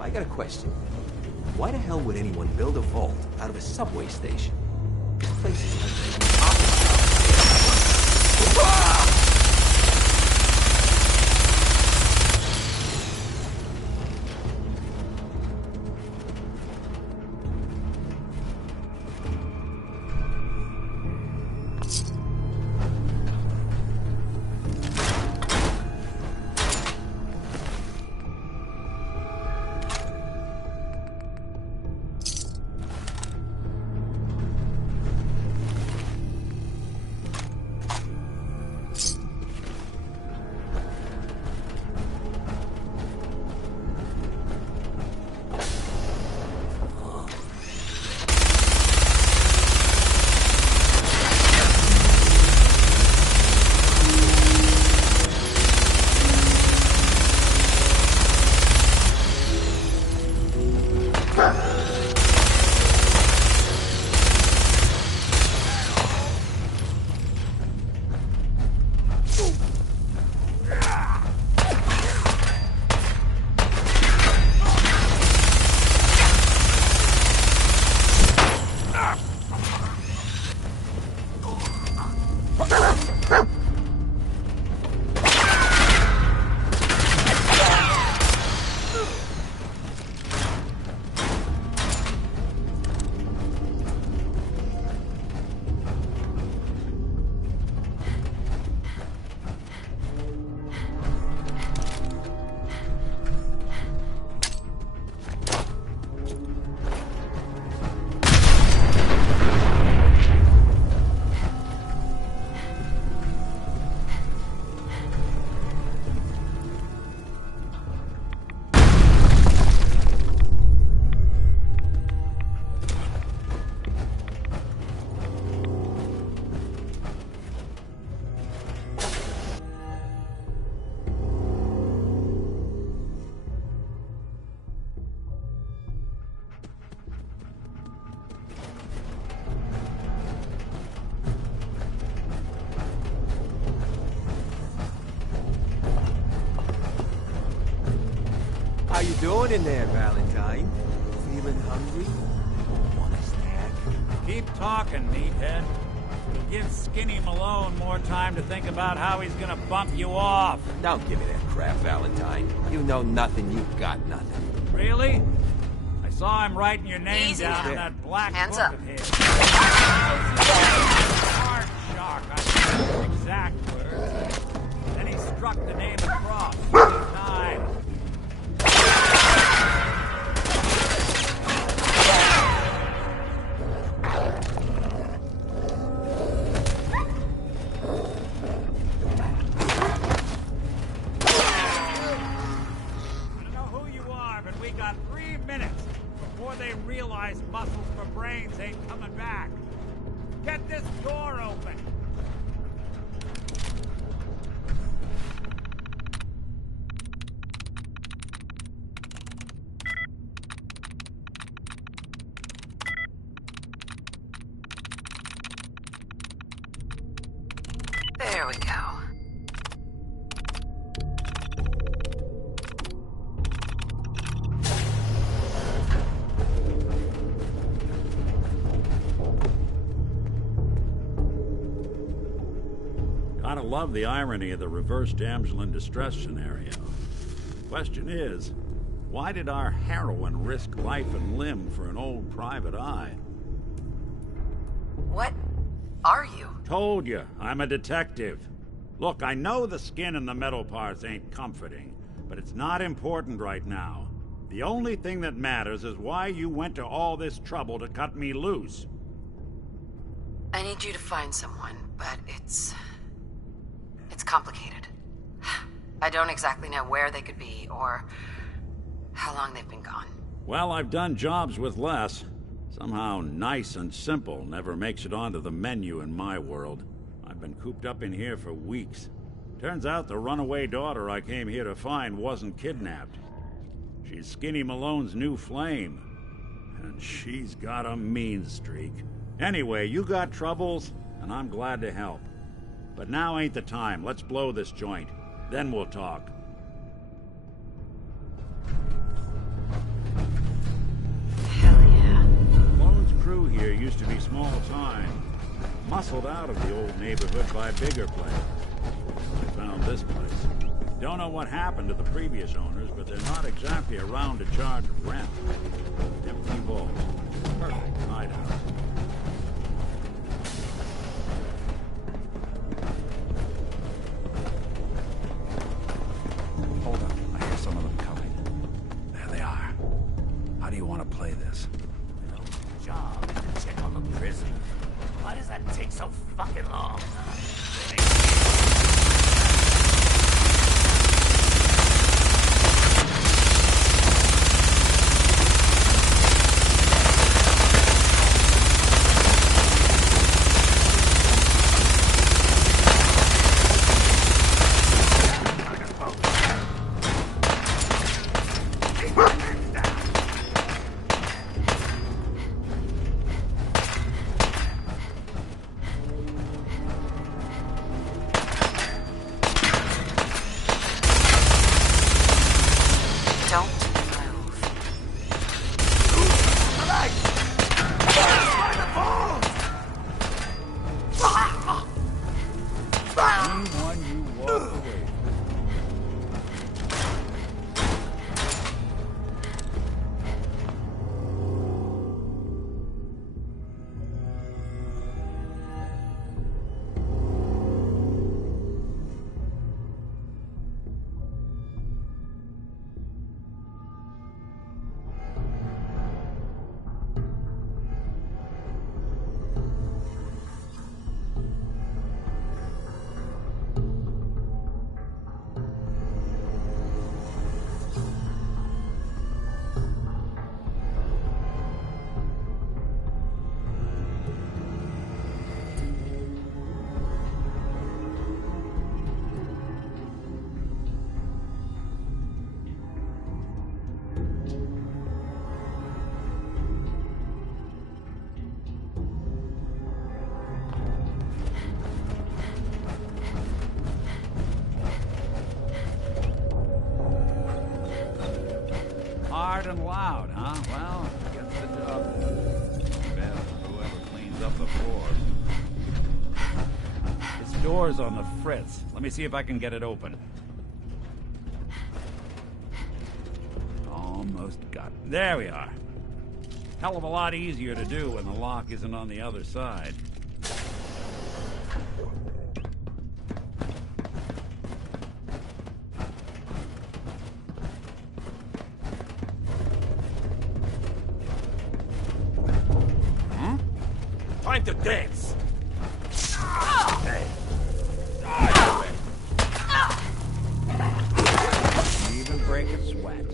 I got a question. Why the hell would anyone build a vault out of a subway station? This place is like the opposite. How you doing in there, Valentine? Feeling hungry? Want a snack? Keep talking, meathead. It'll give Skinny Malone more time to think about how he's gonna bump you off. Don't give me that crap, Valentine. You know nothing, you got nothing. Really? I saw him writing your name Easy down now. in that black Hands book up. of his. Heart shock, I think the exact words. Then he struck the name across 3 times. Muscles for brains ain't coming back. Get this door open. There we go. Gotta love the irony of the reverse damsel in distress scenario. Question is, why did our heroine risk life and limb for an old private eye? What are you? Told you, I'm a detective. Look, I know the skin and the metal parts ain't comforting, but it's not important right now. The only thing that matters is why you went to all this trouble to cut me loose. I need you to find someone, but it's complicated. I don't exactly know where they could be, or how long they've been gone. Well, I've done jobs with less. Somehow nice and simple never makes it onto the menu in my world. I've been cooped up in here for weeks. Turns out the runaway daughter I came here to find wasn't kidnapped. She's Skinny Malone's new flame. And she's got a mean streak. Anyway, you got troubles, and I'm glad to help. But now ain't the time. Let's blow this joint. Then we'll talk. here used to be small time, muscled out of the old neighborhood by bigger players. I found this place. Don't know what happened to the previous owners, but they're not exactly around to charge rent. Empty vaults. Perfect hideout. Hold up. I hear some of them coming. There they are. How do you want to play this? Job is to check on the prisoner. Why does that take so fucking long? Hard and loud, huh? Well, gets the job done. Bad for whoever cleans up the floor. This door's on the fritz. Let me see if I can get it open. Almost got it. There we are. Hell of a lot easier to do when the lock isn't on the other side. Time to dance! Even break a sweat.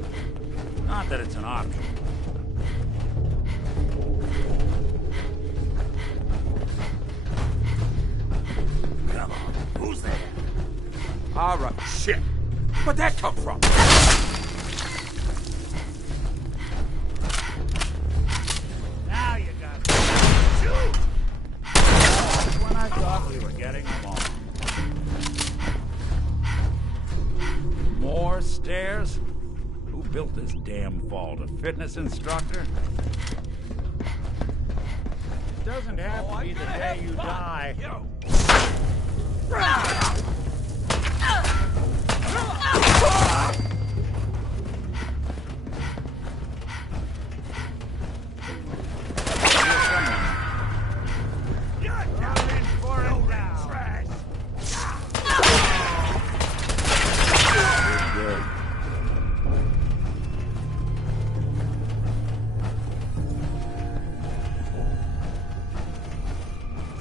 Not that it's an option. Come on, who's there? All right. Shit! Where'd that come from? Now you got it. Shoot! When I thought we were getting along. More stairs? Who built this damn vault? A fitness instructor? It doesn't have to be the day you die. Yo!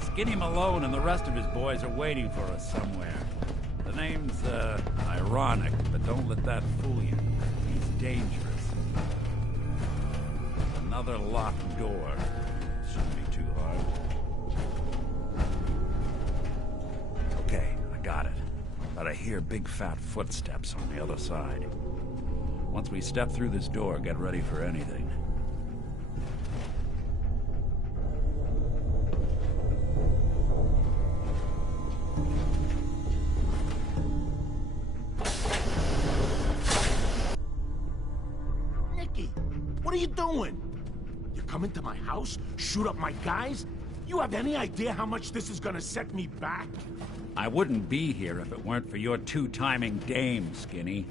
Skinny Malone and the rest of his boys are waiting for us somewhere. The name's, ironic, but don't let that fool you. He's dangerous. Another locked door. Shouldn't be too hard. Okay, I got it. But I hear big fat footsteps on the other side. Once we step through this door, get ready for anything. What are you doing? You come into my house, shoot up my guys? You have any idea how much this is gonna set me back? I wouldn't be here if it weren't for your two-timing dame, Skinny.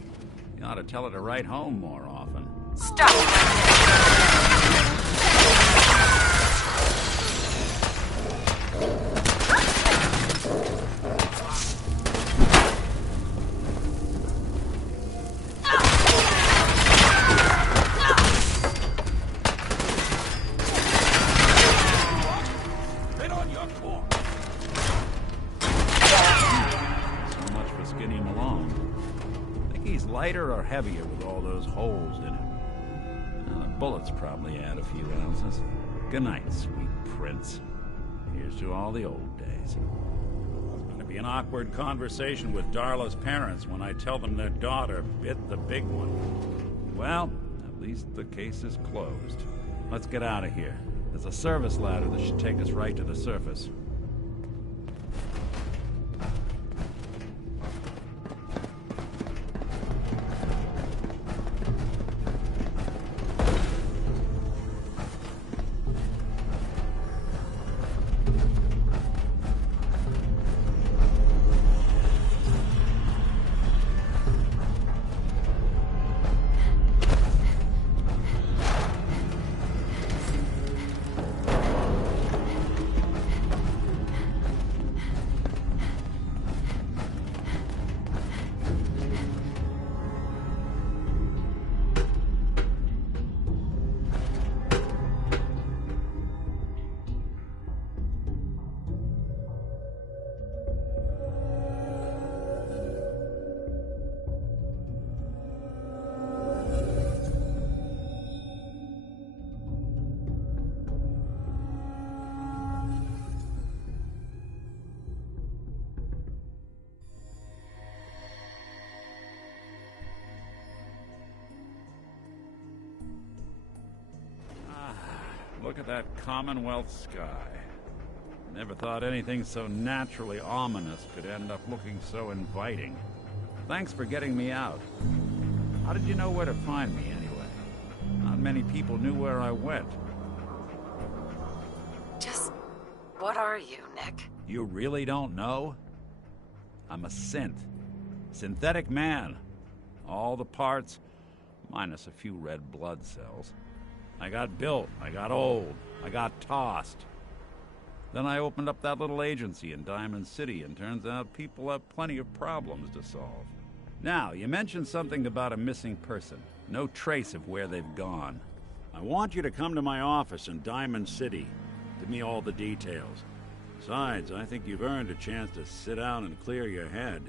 You ought to tell her to write home more often. Stop! Been on your core. So much for Skinny Malone. Think he's lighter or heavier with all those holes in him? The bullets probably add a few ounces. Good night, sweet prince. Here's to all the old days. It's going to be an awkward conversation with Darla's parents when I tell them their daughter bit the big one. Well, at least the case is closed. Let's get out of here. There's a service ladder that should take us right to the surface. Look at that Commonwealth sky. Never thought anything so naturally ominous could end up looking so inviting. Thanks for getting me out. How did you know where to find me, anyway? Not many people knew where I went. Just... what are you, Nick? You really don't know? I'm a synth. Synthetic man. All the parts, minus a few red blood cells. I got built, I got old, I got tossed. Then I opened up that little agency in Diamond City, and turns out people have plenty of problems to solve. Now, you mentioned something about a missing person. No trace of where they've gone. I want you to come to my office in Diamond City. Give me all the details. Besides, I think you've earned a chance to sit down and clear your head.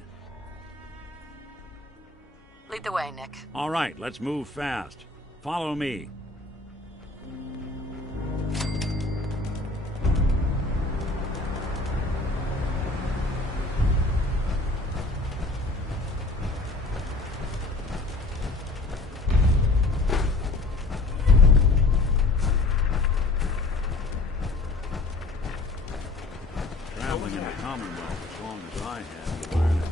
Lead the way, Nick. All right, let's move fast. Follow me. Traveling in the Commonwealth as long as I have, you learn it.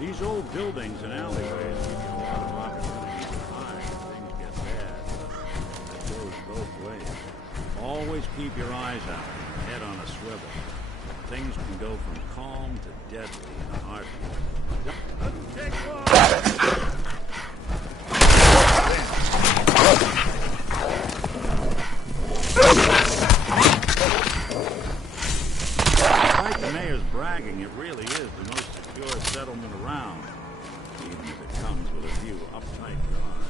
These old buildings and alleyways give you a lot of opportunities to hide when things get bad. That goes both ways. Always keep your eyes out and your head on a swivel. Things can go from calm to deadly in a heartbeat. Doesn't take long. Despite the mayor's bragging, it really is the most secure settlement around, even if it comes with a few uptight guards.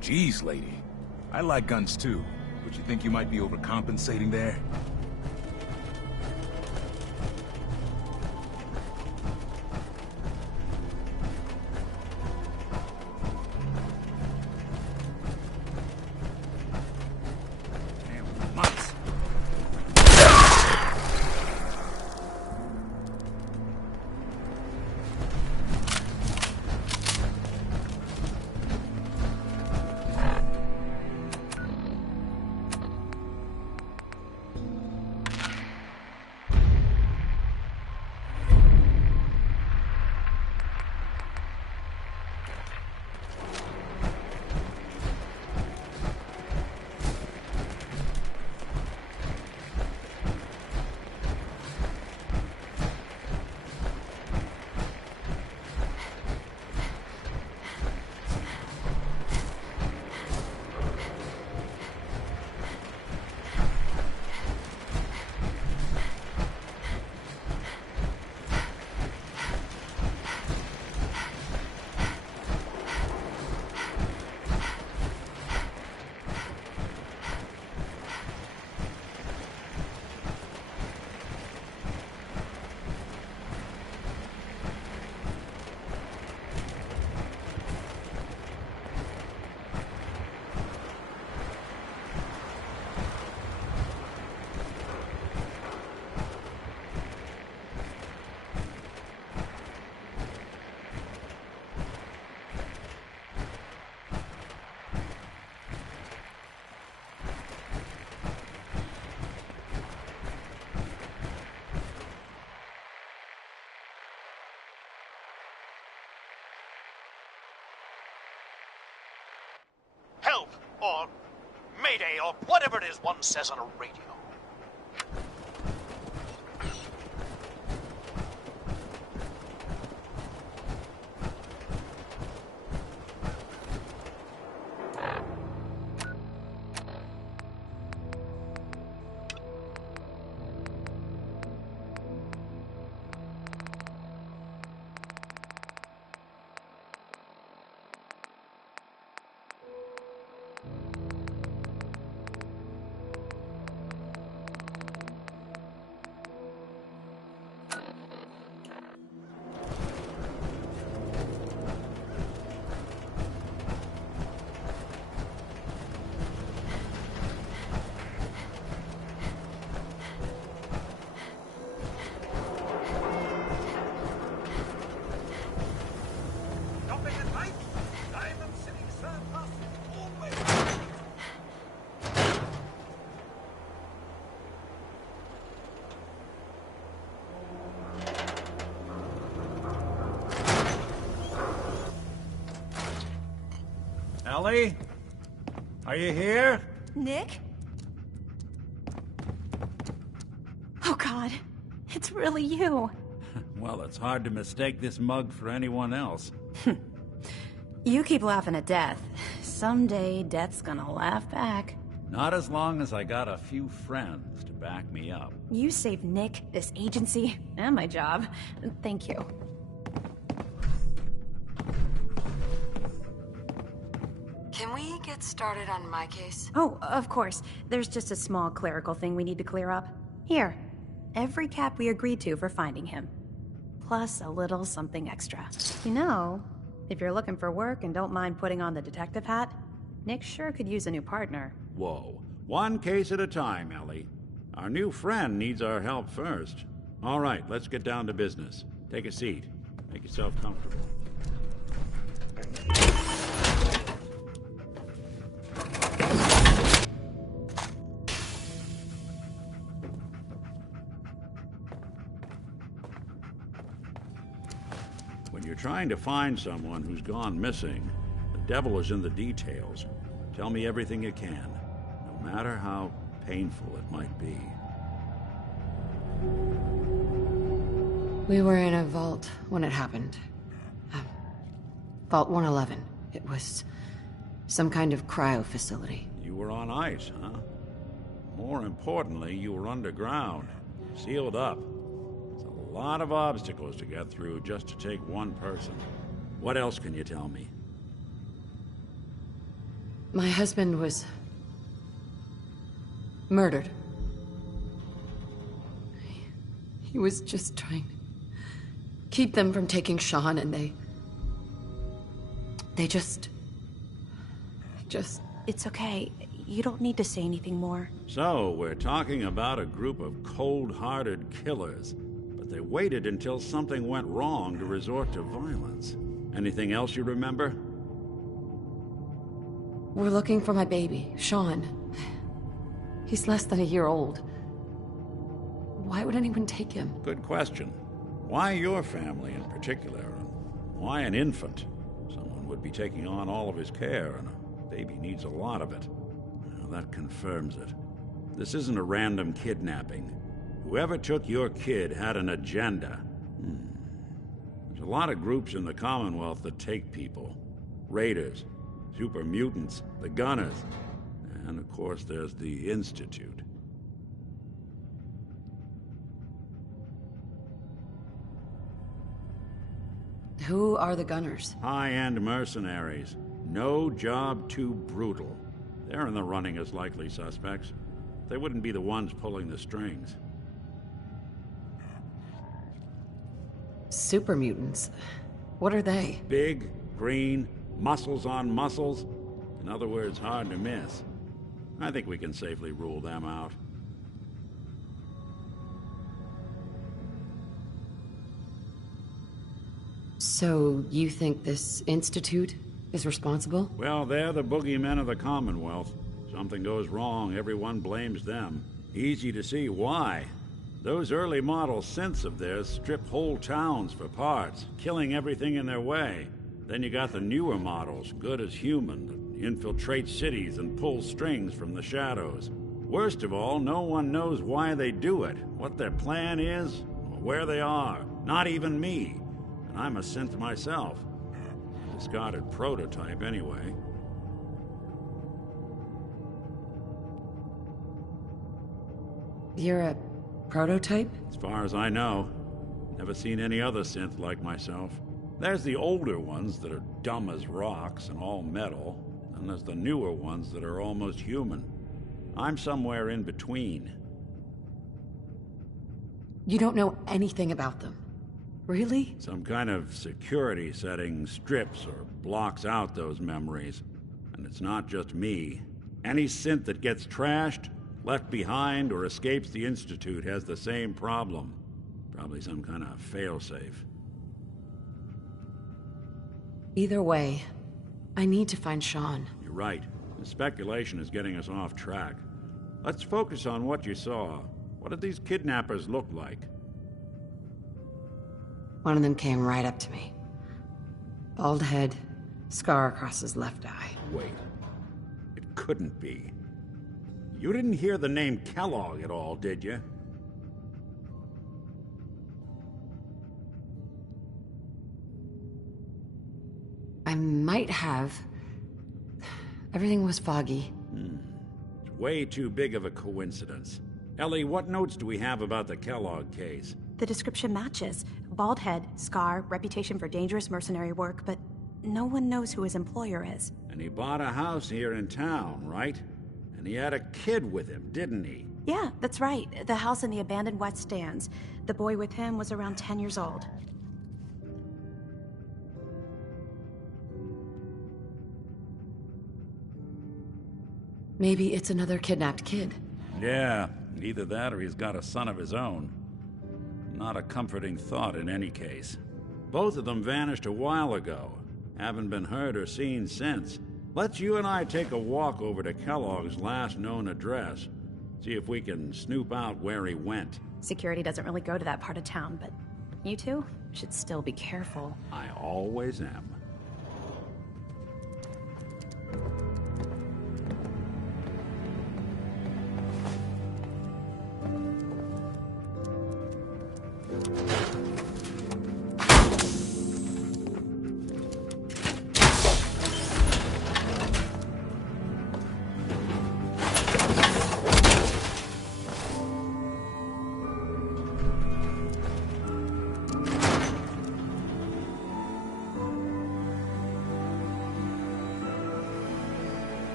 Geez, lady. I like guns too, but you think you might be overcompensating there? Damn months. Help! Or Mayday, or whatever it is one says on a radio. Ellie? Are you here? Nick? Oh God, it's really you. Well, it's hard to mistake this mug for anyone else. You keep laughing at death. Someday, death's gonna laugh back. Not as long as I got a few friends to back me up. You saved Nick, this agency, and my job. Thank you. Can we get started on my case? Oh, of course. There's just a small clerical thing we need to clear up. Here. Every cap we agreed to for finding him. Plus a little something extra. You know, if you're looking for work and don't mind putting on the detective hat, Nick sure could use a new partner. Whoa. One case at a time, Ellie. Our new friend needs our help first. All right, let's get down to business. Take a seat. Make yourself comfortable. When you're trying to find someone who's gone missing, the devil is in the details. Tell me everything you can, no matter how painful it might be. We were in a vault when it happened. Vault 111. It was some kind of cryo facility. You were on ice, huh? More importantly, you were underground, sealed up. It's a lot of obstacles to get through just to take one person. What else can you tell me? My husband was Murdered. He was just trying to keep them from taking Sean, and they just... It's okay. You don't need to say anything more. So, we're talking about a group of cold-hearted killers, but they waited until something went wrong to resort to violence. Anything else you remember? We're looking for my baby, Sean. He's less than a year old. Why would anyone take him? Good question. Why your family in particular? And why an infant? Someone would be taking on all of his care, and a baby needs a lot of it. Well, that confirms it. This isn't a random kidnapping. Whoever took your kid had an agenda. There's a lot of groups in the Commonwealth that take people. Raiders, super mutants, the Gunners, and of course there's the Institute. Who are the Gunners? High-end mercenaries. No job too brutal. They're in the running as likely suspects. They wouldn't be the ones pulling the strings. Super mutants. What are they? Big, green, muscles on muscles. In other words, hard to miss. I think we can safely rule them out. So, you think this Institute is responsible? Well, they're the boogeymen of the Commonwealth. Something goes wrong, everyone blames them. Easy to see why. Those early model synths of theirs strip whole towns for parts, killing everything in their way. Then you got the newer models, good as human, that infiltrate cities and pull strings from the shadows. Worst of all, no one knows why they do it, what their plan is, or where they are. Not even me. And I'm a synth myself. Discarded prototype, anyway. You're a prototype? As far as I know. Never seen any other synth like myself. There's the older ones that are dumb as rocks and all metal, and there's the newer ones that are almost human. I'm somewhere in between. You don't know anything about them. Really? Some kind of security setting strips or blocks out those memories. And it's not just me. Any synth that gets trashed, left behind, or escapes the Institute has the same problem. Probably some kind of failsafe. Either way, I need to find Sean. You're right. The speculation is getting us off track. Let's focus on what you saw. What did these kidnappers look like? One of them came right up to me. Bald head, scar across his left eye. Wait. It couldn't be. You didn't hear the name Kellogg at all, did you? I might have. Everything was foggy. It's way too big of a coincidence. Ellie, what notes do we have about the Kellogg case? The description matches. Bald head, scar, reputation for dangerous mercenary work, but no one knows who his employer is. And he bought a house here in town, right? And he had a kid with him, didn't he? Yeah, that's right. The house in the abandoned West Stands. The boy with him was around 10 years old. Maybe it's another kidnapped kid. Yeah, either that or he's got a son of his own. Not a comforting thought in any case. Both of them vanished a while ago. Haven't been heard or seen since. Let's you and I take a walk over to Kellogg's last known address. See if we can snoop out where he went. Security doesn't really go to that part of town, but you two should still be careful. I always am.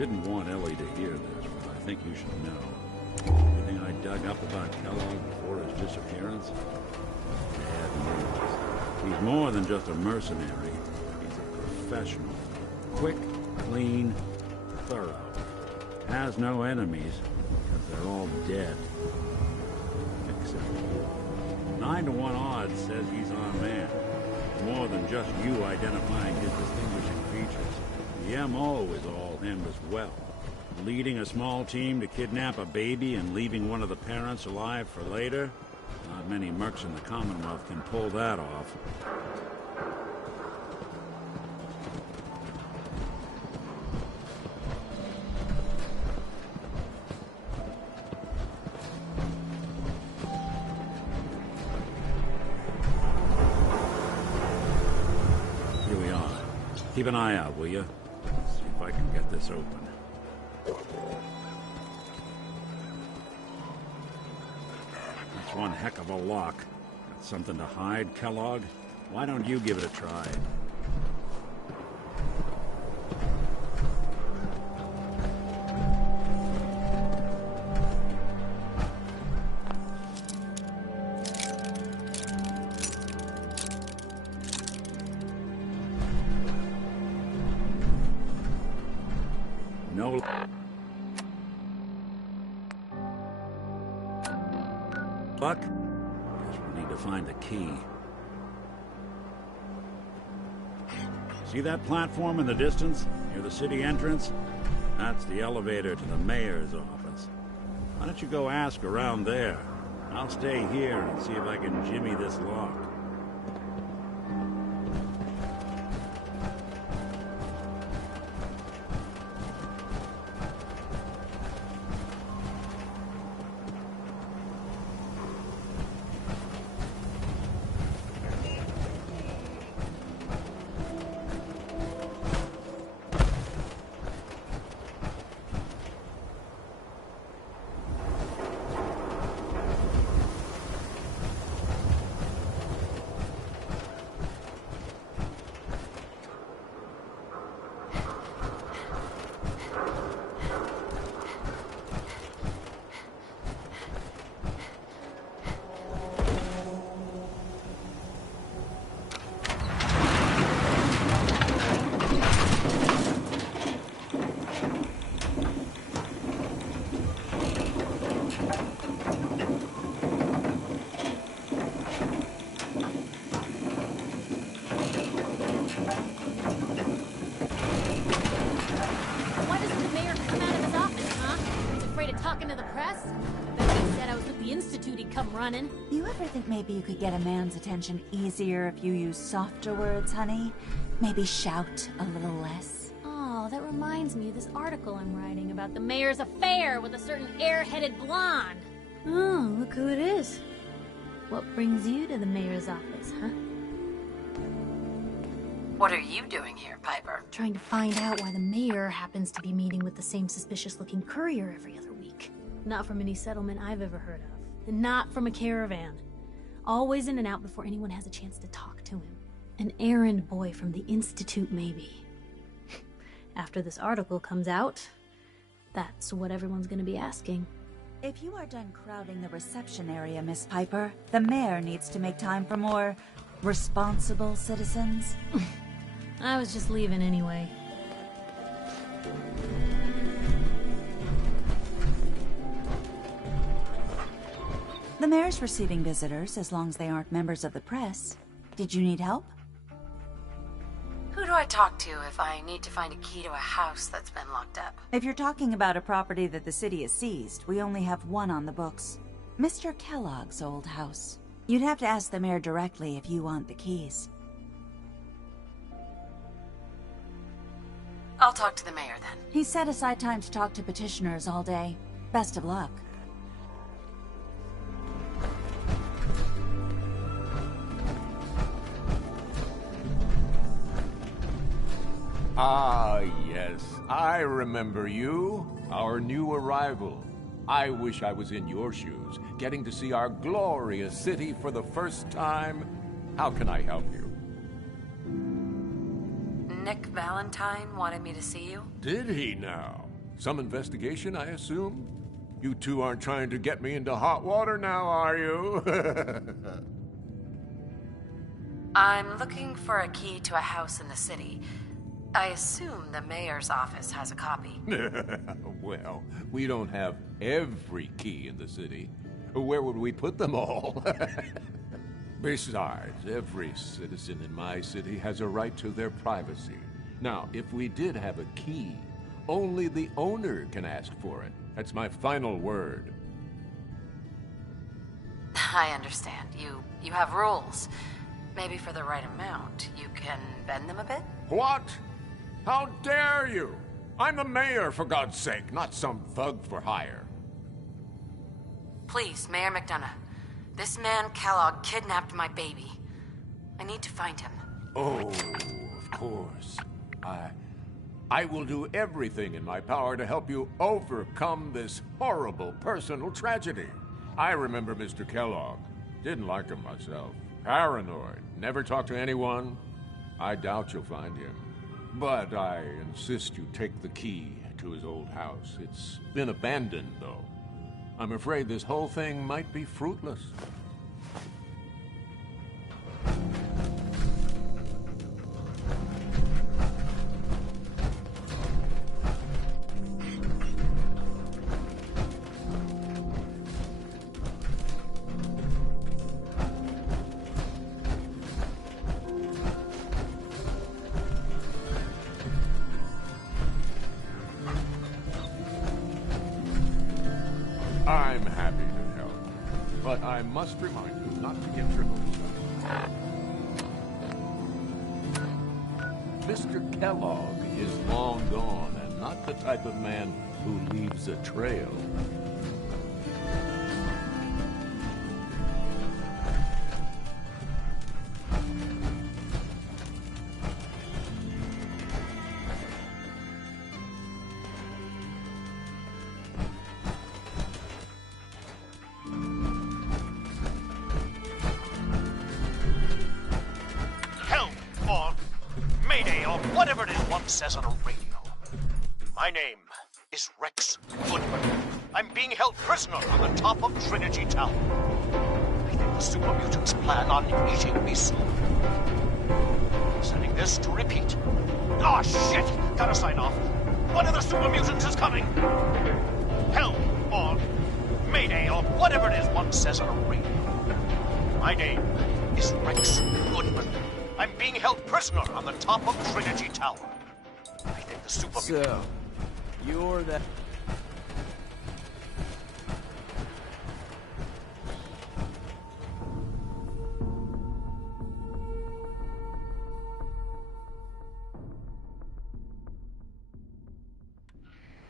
Didn't want Ellie to hear this, but I think you should know. Everything I dug up about Kellogg before his disappearance? Bad news. He's more than just a mercenary. He's a professional. Quick, clean, thorough. Has no enemies, because they're all dead. Except you. 9 to 1 odds says he's our man. More than just you identifying his distinguishing features. The MO is all him as well. Leading a small team to kidnap a baby and leaving one of the parents alive for later? Not many mercs in the Commonwealth can pull that off. Here we are. Keep an eye out, will you? See if I can get this open. That's one heck of a lock. Got something to hide, Kellogg? Why don't you give it a try? No. Luck? Guess we'll need to find the key. See that platform in the distance, near the city entrance? That's the elevator to the mayor's office. Why don't you go ask around there? I'll stay here and see if I can jimmy this lock. Why doesn't the mayor come out of his office, huh? He's afraid of talking to the press? I bet he said I was with the Institute, he'd come running. You ever think maybe you could get a man's attention easier if you use softer words, honey? Maybe shout a little less? Oh, that reminds me of this article I'm writing about the mayor's affair with a certain air-headed blonde. Oh, look who it is. What brings you to the mayor's office, huh? What are you doing here, Piper? Trying to find out why the mayor happens to be meeting with the same suspicious-looking courier every other week. Not from any settlement I've ever heard of. And not from a caravan. Always in and out before anyone has a chance to talk to him. An errand boy from the Institute, maybe. After this article comes out, that's what everyone's gonna be asking. If you are done crowding the reception area, Miss Piper, the mayor needs to make time for more responsible citizens. I was just leaving anyway. The mayor's receiving visitors as long as they aren't members of the press. Did you need help? Who do I talk to if I need to find a key to a house that's been locked up? If you're talking about a property that the city has seized, we only have one on the books. Mr. Kellogg's old house. You'd have to ask the mayor directly if you want the keys. I'll talk to the mayor then. He set aside time to talk to petitioners all day. Best of luck. Ah, yes. I remember you. Our new arrival. I wish I was in your shoes, getting to see our glorious city for the first time. How can I help you? Nick Valentine wanted me to see you. Did he now? Some investigation, I assume? You two aren't trying to get me into hot water now, are you? I'm looking for a key to a house in the city. I assume the mayor's office has a copy. Well, we don't have every key in the city. Where would we put them all? Besides, every citizen in my city has a right to their privacy. Now, if we did have a key, only the owner can ask for it. That's my final word. I understand. You have rules. Maybe for the right amount, you can bend them a bit? What? How dare you? I'm the mayor, for God's sake, not some thug for hire. Please, Mayor McDonough. This man, Kellogg, kidnapped my baby. I need to find him. Oh, of course. I will do everything in my power to help you overcome this horrible personal tragedy. I remember Mr. Kellogg. Didn't like him myself. Paranoid. Never talked to anyone. I doubt you'll find him. But I insist you take the key to his old house. It's been abandoned, though. I'm afraid this whole thing might be fruitless. I'm happy to help, but I must remind you not to get triple stuff. Mr. Kellogg is long gone and not the type of man who leaves a trail. Whatever it is one says on a radio. My name is Rex Goodman. I'm being held prisoner on the top of Trinity Tower. I think the super mutants plan on eating me soon. Sending this to repeat. Ah, shit! Gotta sign off. One of the super mutants is coming! Help! Or Mayday, or whatever it is one says on a radio. My name is Rex Goodman. I'm being held prisoner on the top of Trinity Tower. I think the super... So, you're that...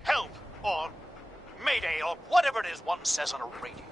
Help! Or Mayday, or whatever it is one says on a radio.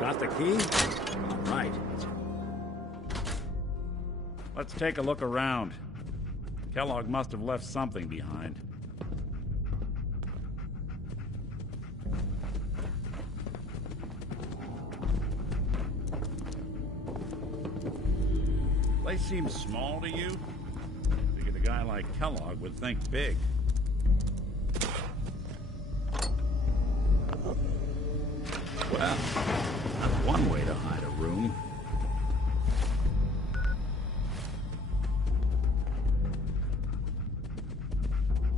Got the key? All right. Let's take a look around. Kellogg must have left something behind. Place seems small to you? Figured a guy like Kellogg would think big. Well, that's one way to hide a room.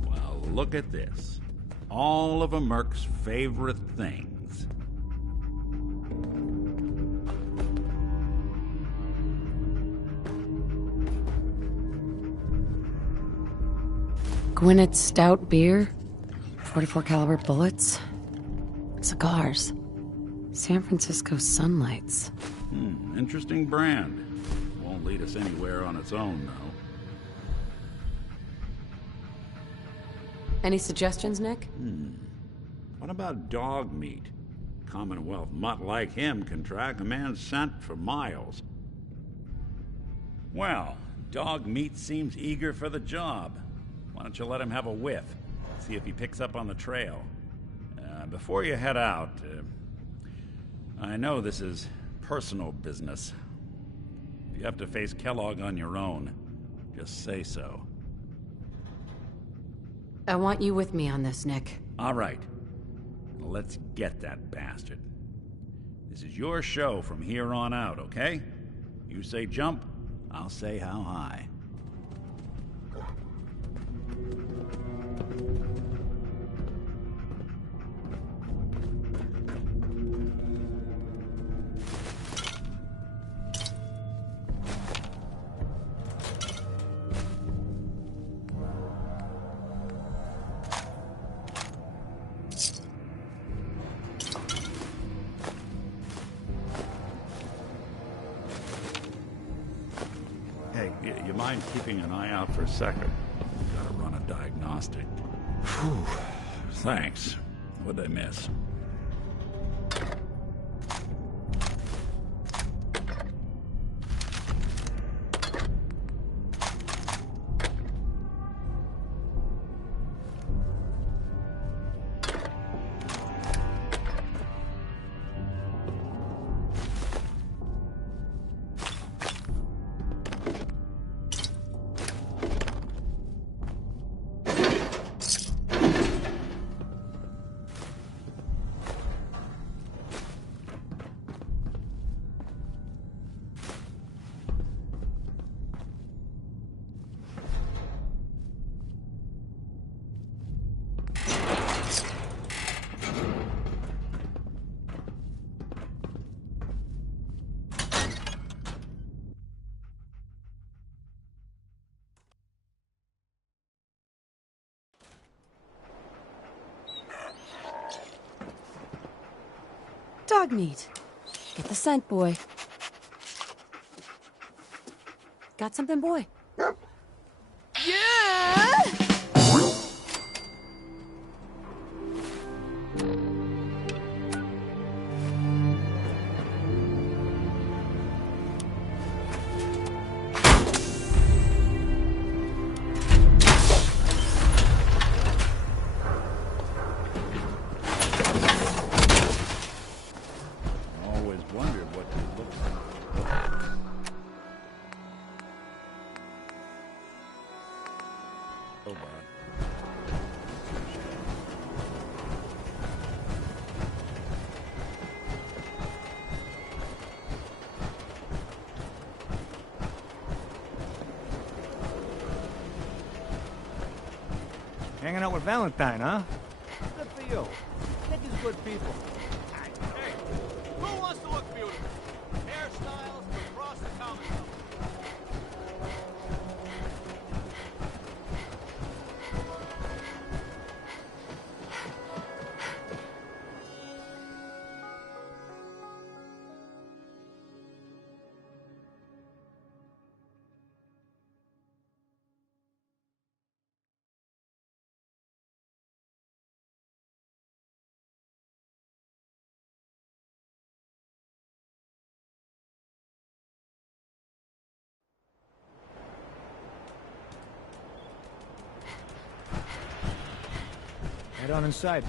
Well, look at this. All of a Merc's favorite things. Gwynnett's stout beer, 44 caliber bullets. Cigars. San Francisco Sunlights. Interesting brand. Won't lead us anywhere on its own, though. Any suggestions, Nick? What about dog meat? Commonwealth mutt like him can track a man's scent for miles. Well, dog meat seems eager for the job. Why don't you let him have a whiff? See if he picks up on the trail. Before you head out, I know this is personal business. If you have to face Kellogg on your own, just say so. I want you with me on this, Nick. All right. Let's get that bastard. This is your show from here on out, okay? You say jump, I'll say how high. You mind keeping an eye out for a second? Gotta run a diagnostic. Whew. Thanks. What'd I miss? Dog meat. Get the scent, boy. Got something, boy? Yeah! Hanging out with Valentine, huh? Good for you. Nick is good people. Hey, who wants to look beautiful? Hairstyles across the Commonwealth. Head on inside.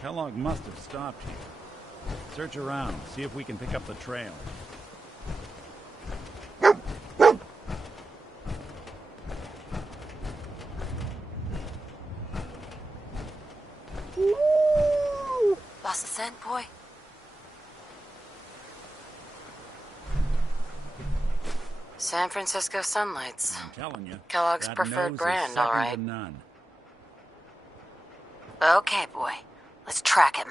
Kellogg must have stopped here. Search around, see if we can pick up the trail. Lost a scent, boy? San Francisco Sunlights. I'm telling you. Kellogg's that preferred nose brand, is all second right. to none. Okay, boy. Let's track him.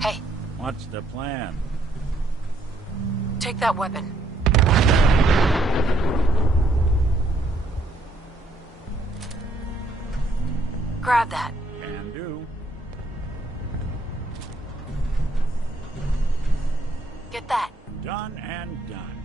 Hey, What's the plan? take that weapon. Grab that. Can do. Get that. Done and done.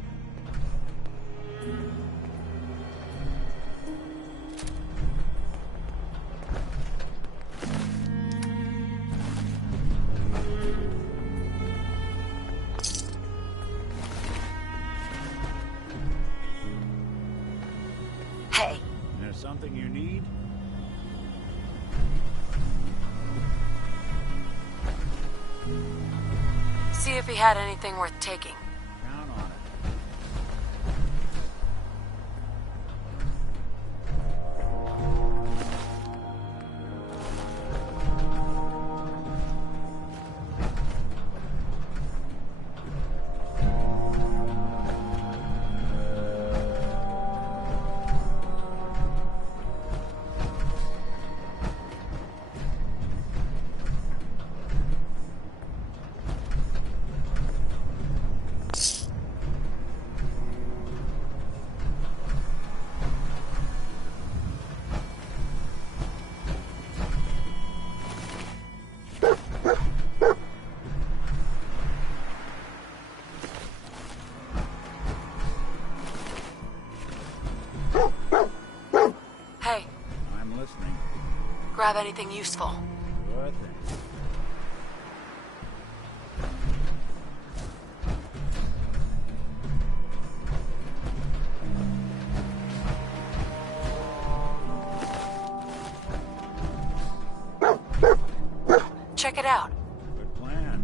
Hey, There's something you need? see if he had anything worth taking. Count on it. Hey, I'm listening. grab anything useful. Sure thing. Check it out. Good plan.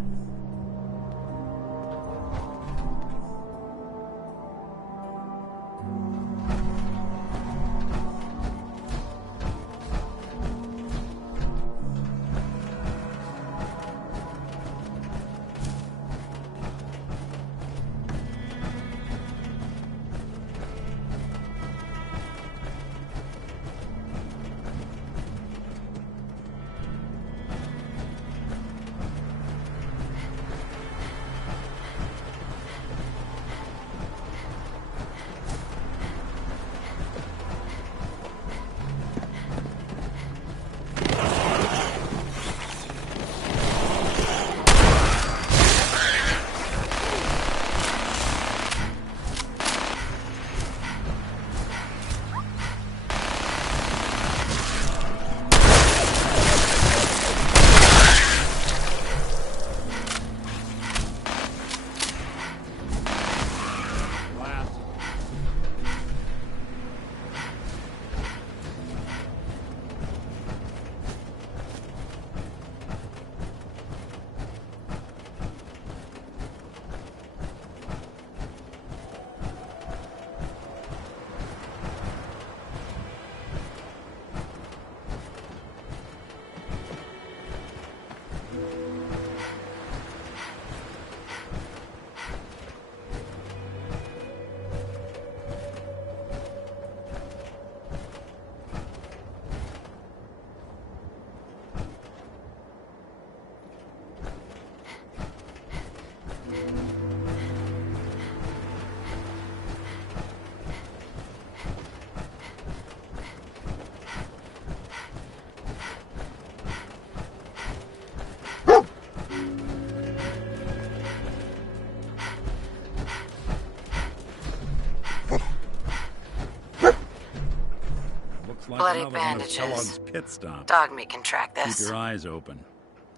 It's like Bloody another one of bandages. Kellogg's pit stops. Dog meat can track Keep this. your eyes open.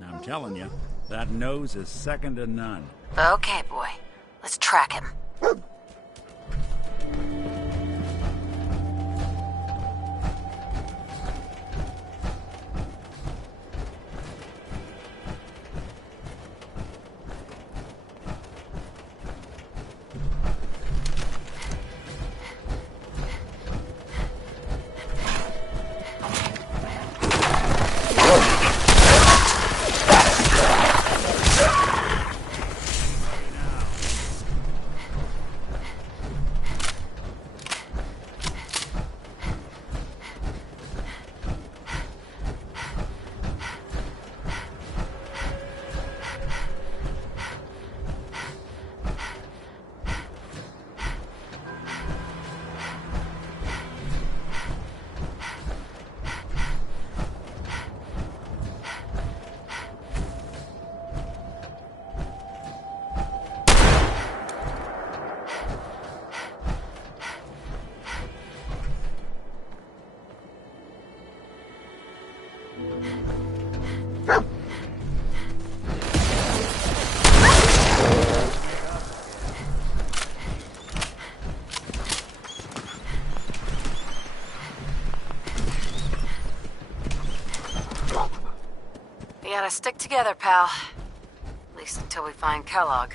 I'm telling you, that nose is second to none. Okay, boy. Let's track him. We gotta stick together, pal. At least until we find Kellogg.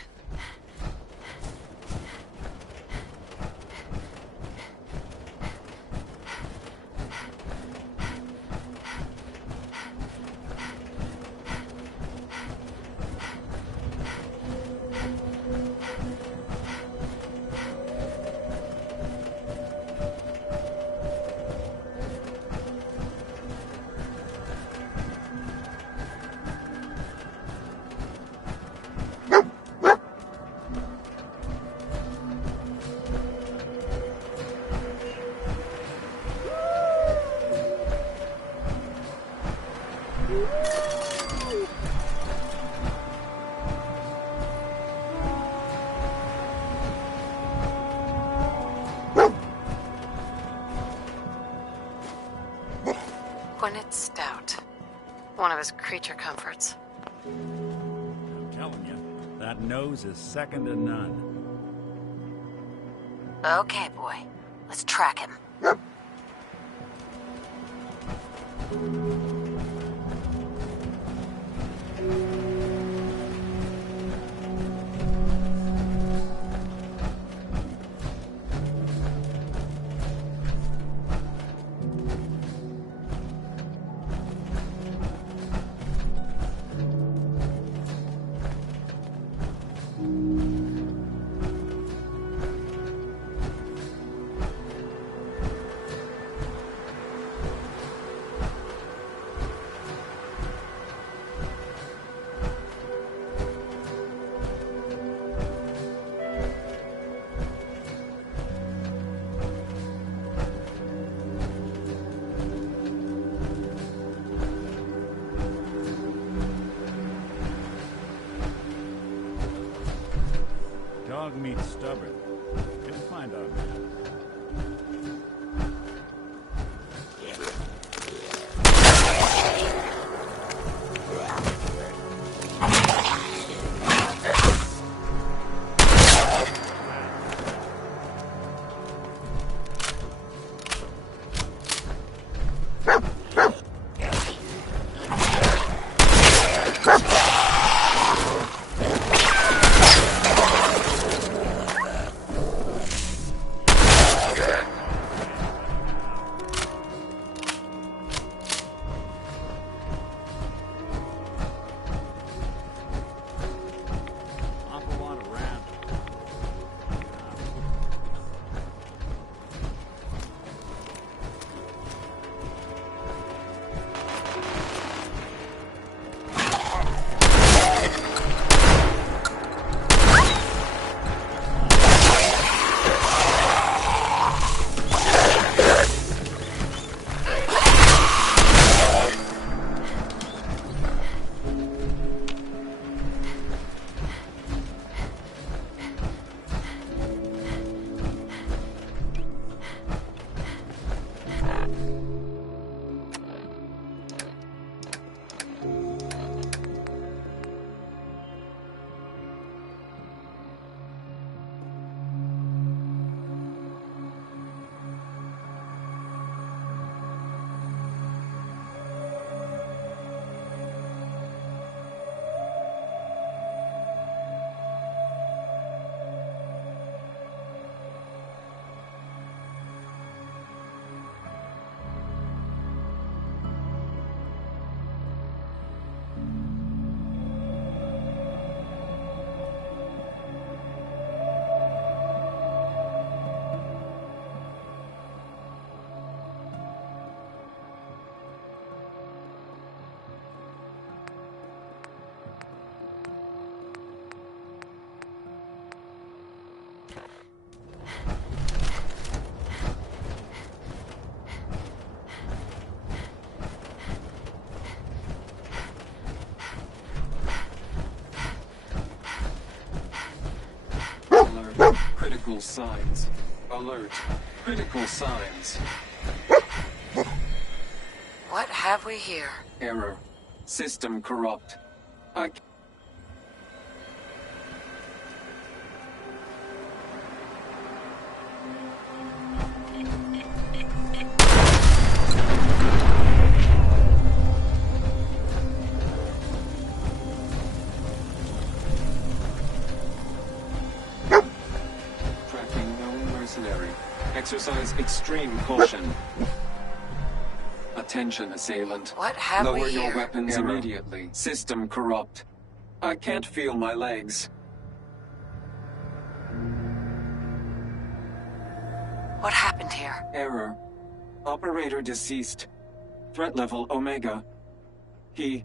Stout. One of his creature comforts. I'm telling you, that nose is second to none. Okay, boy. Let's track him. Dog meat's stubborn. He'll find out. Critical signs. Alert. Critical signs. What have we here? Error. System corrupt. I... Tracking known mercenary. Exercise extreme caution. Attention, assailant. What have Lower we your here? weapons immediately. System corrupt. I can't feel my legs. What happened here? Error. Operator deceased. Threat level Omega. He...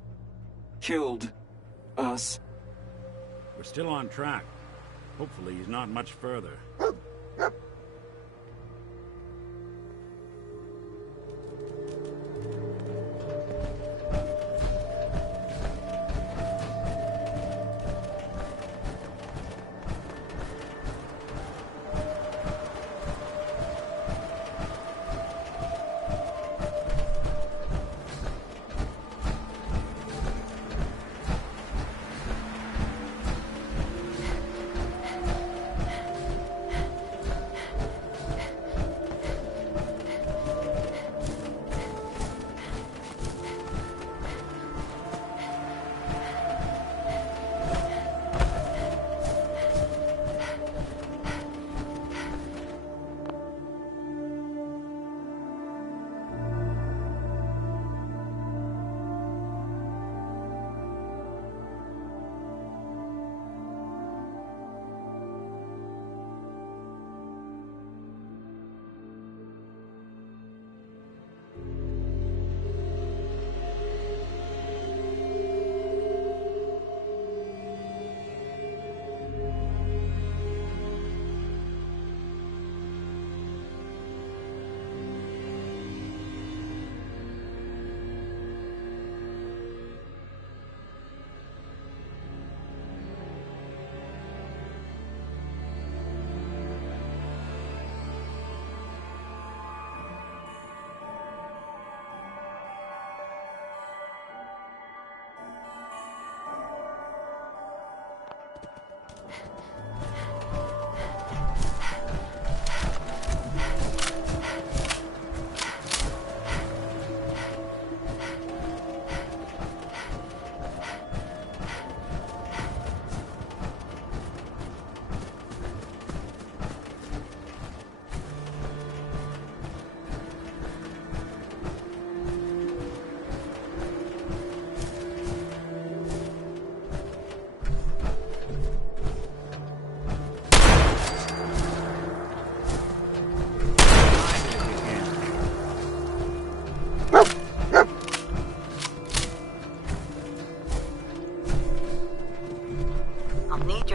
killed... us. We're still on track. Hopefully he's not much further.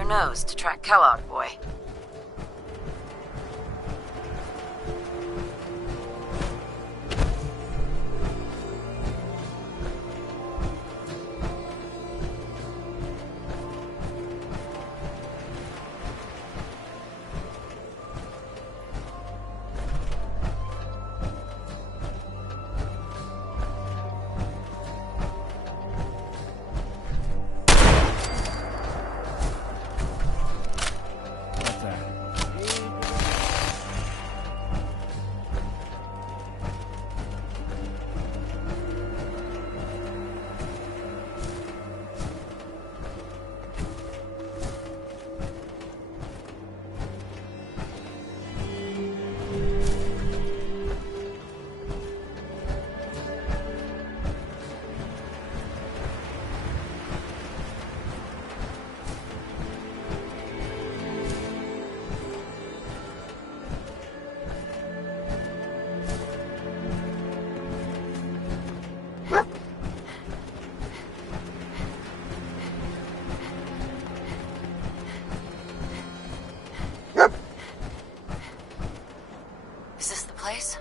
Nose to track Kellogg, boy.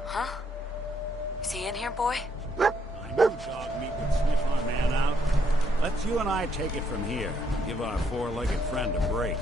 Huh? Is he in here, boy? I knew dog meat would sniff our man out. Let's you and I take it from here. Give our four-legged friend a break.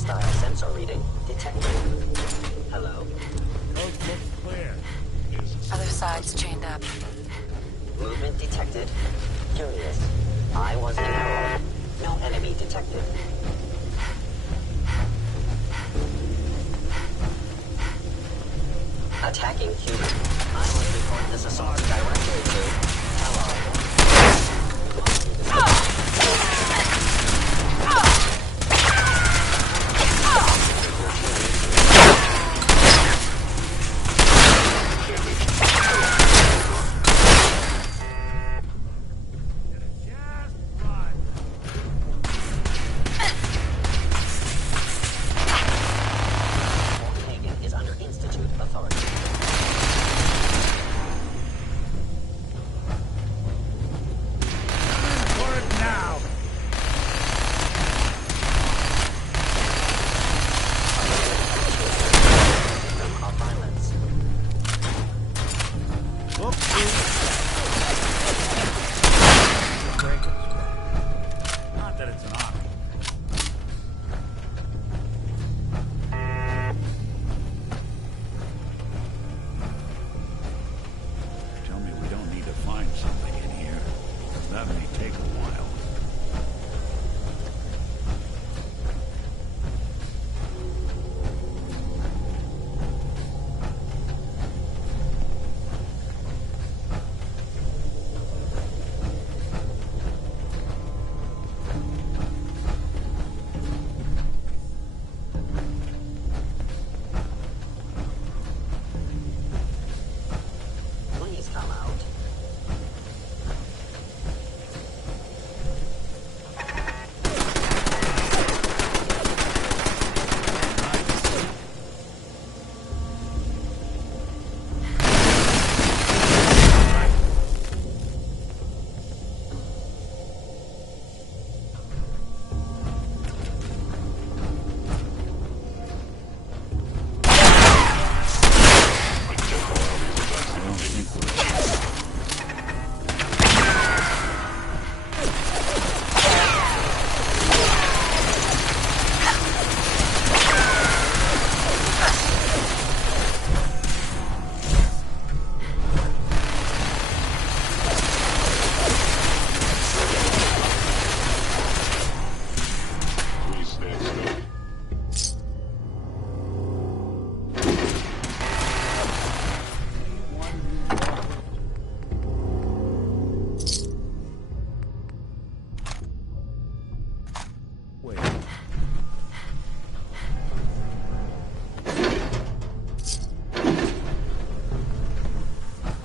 Hostile sensor reading detected. Hello? Coast looks clear. Other side's chained up. Movement detected. Curious. I was an error. No enemy detected. Attacking human. I must report this assault directly to Kellogg. Not that it's an option. Tell me we don't need to find something in here. That may take a while. Please come out.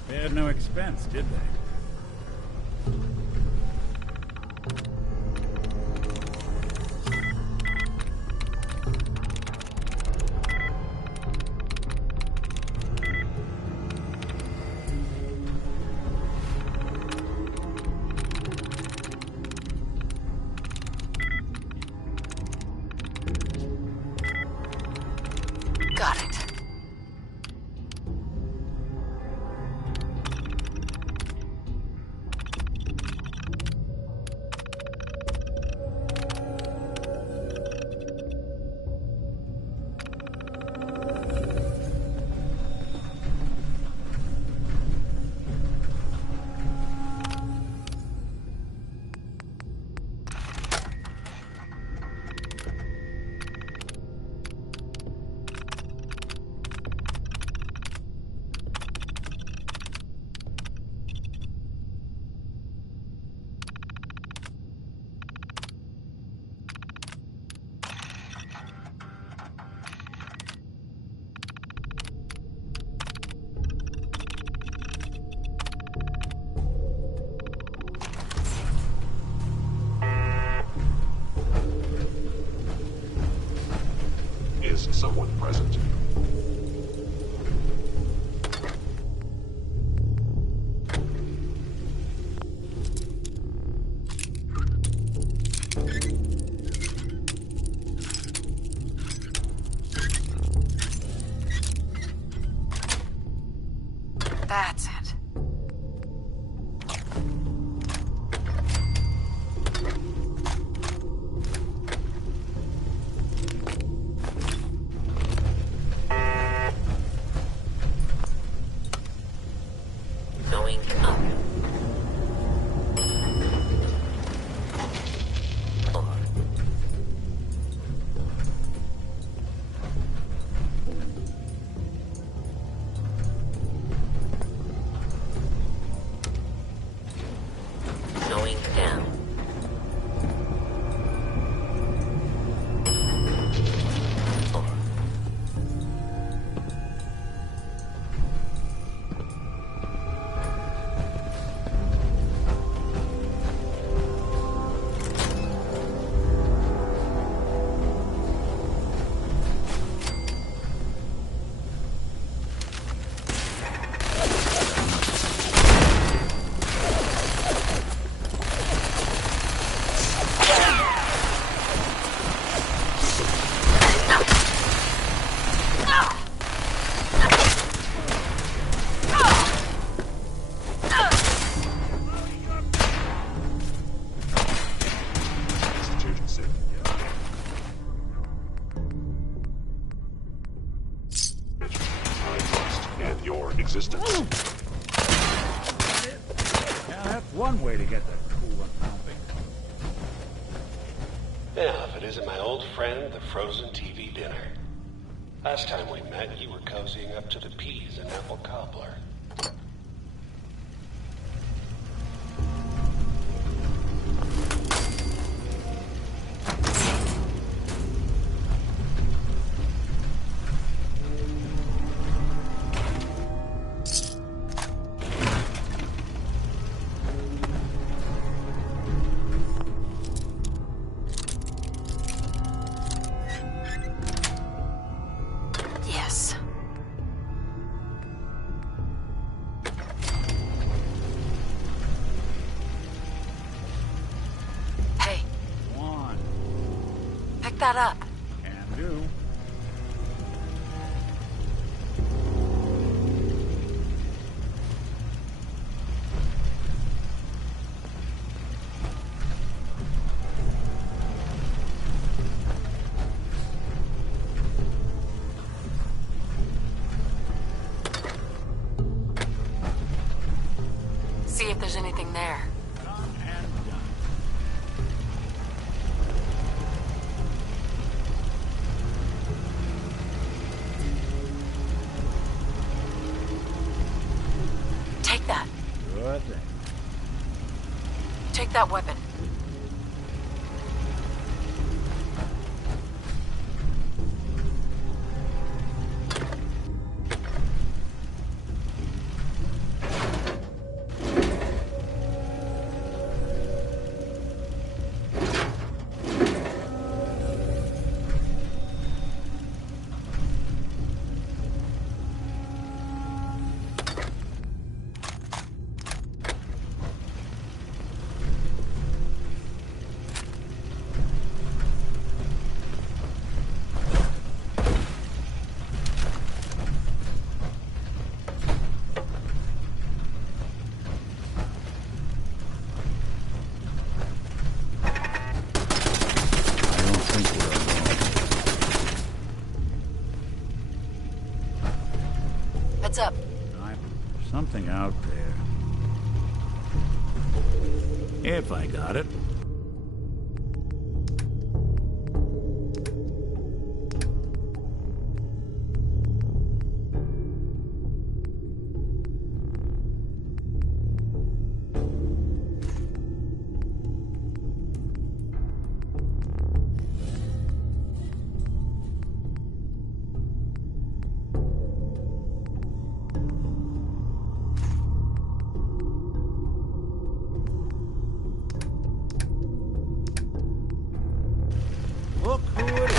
They had no expense, did they? Got it. Is someone present? That's it. your existence. Yeah, that's one way to get the coolant pumping. Now, if it isn't my old friend, the frozen TV dinner. Last time we met, you were cozying up to the peas and apple cobbler. Yes. Hey. One. Pick that up. Can do. See if there's anything there. Done and done. Take that. Good thing. Take that weapon. Heads up. There's something out there. If I got it. Look who it is.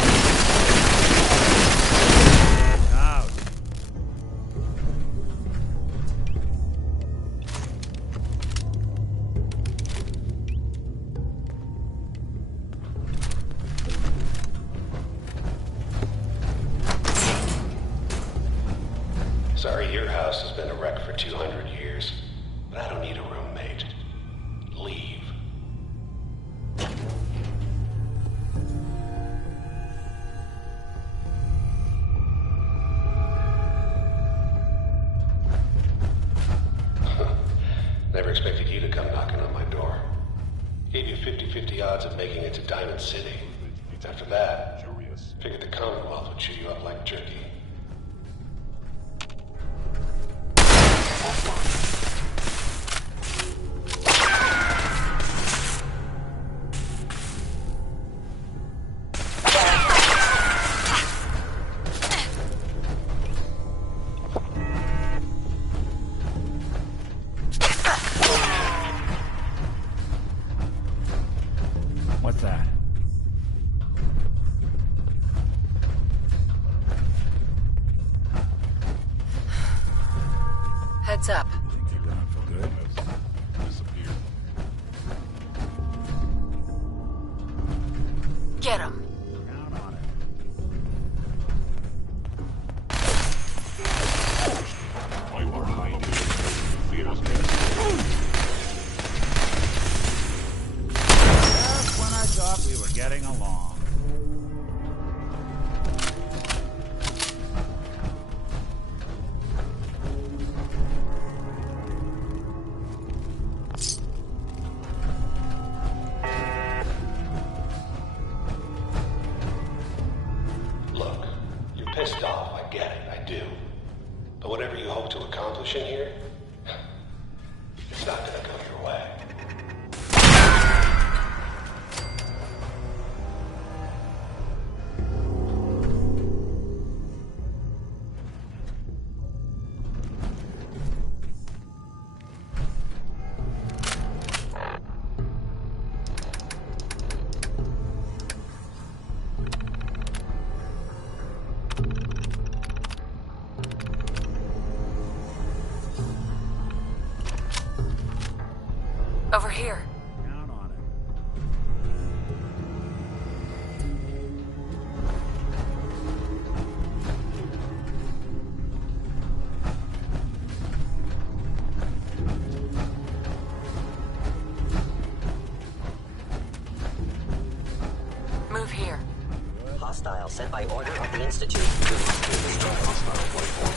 Out. Sorry, your house has been a wreck for 200 years, but I don't need a roommate. Leave. Never expected you to come knocking on my door. Gave you 50-50 odds of making it to Diamond City. After that, figured the Commonwealth would chew you up like jerky. What's that? Heads up. Think you're gone for good? Disappeared. Get him. Count on it. Why you are hiding? Fears me. Just when I thought we were getting along. pissed off, I get it, I do. But whatever you hope to accomplish in here, it's not gonna go your way. Over here. Count on it. Move here. Hostile sent by order of the Institute. You must destroy hostile platform.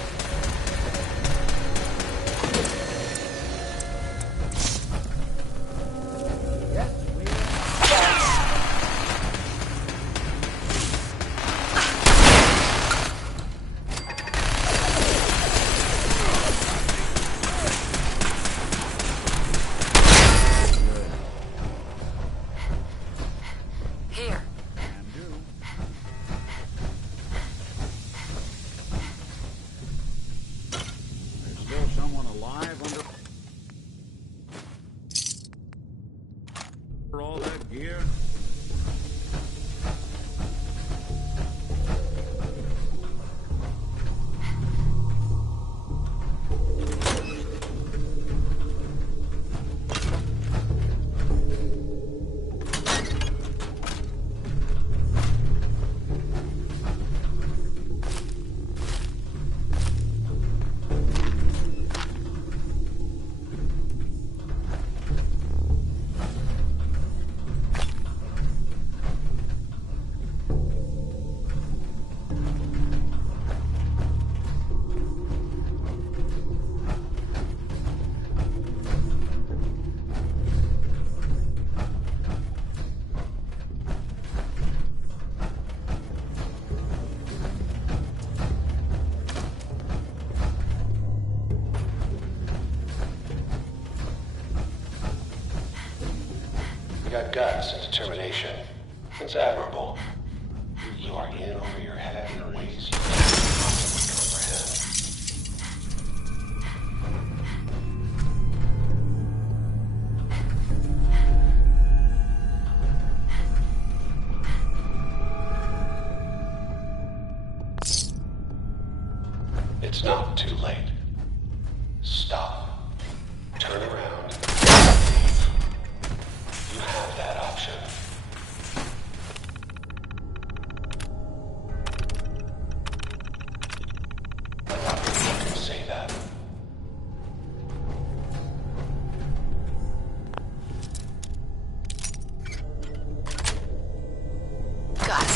Here. There's still someone alive under all that gear? You got guts and determination. It's admirable. You are in over your head in ways you can't possibly comprehend. It's not too late. Stop. Turn around. You have that option. A lot of people can say that. Got it.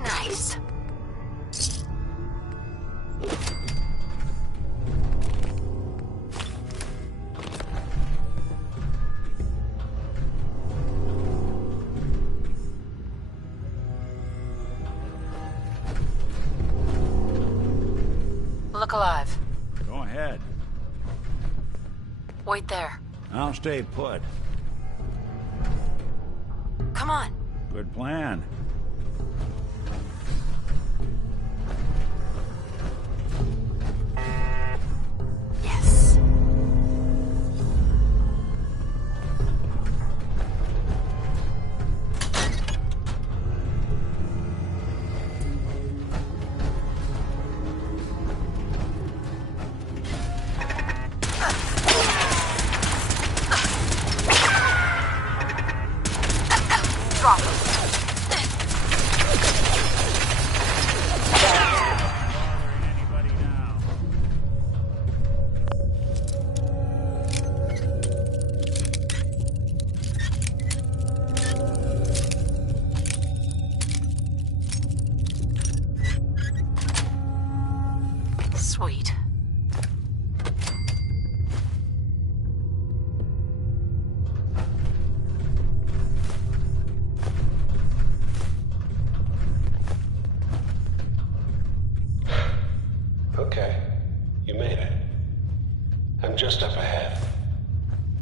Nice. Look alive. Go ahead. Wait there. I'll stay put. Come on. Good plan. Yes.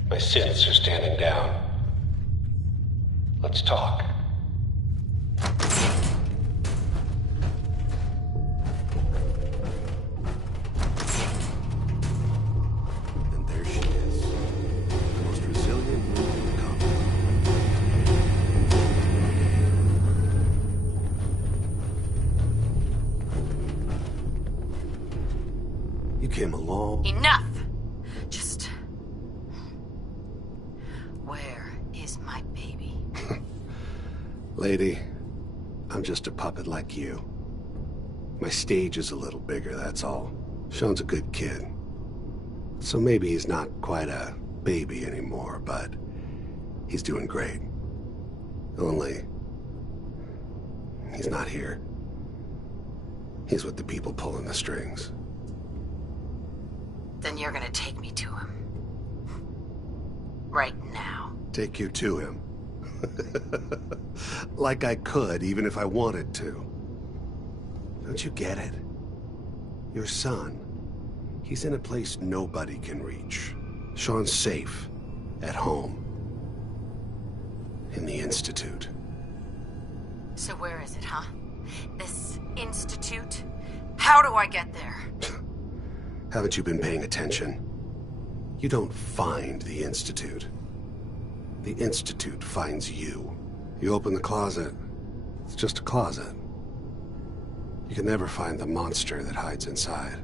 My synths are standing down. Let's talk. And there she is. The most resilient woman in the company. You came along. Enough! Just... Where is my baby? Lady, I'm just a puppet like you. My stage is a little bigger, that's all. Sean's a good kid. So maybe he's not quite a baby anymore, but he's doing great. Only... he's not here. He's with the people pulling the strings. Then you're gonna take me to him. Right now. Take you to him. Like I could, even if I wanted to. Don't you get it? Your son, he's in a place nobody can reach. Sean's safe, at home. In the Institute. So where is it, huh? This institute? How do I get there? Haven't you been paying attention? You don't find the Institute. The Institute finds you. You open the closet, it's just a closet. You can never find the monster that hides inside.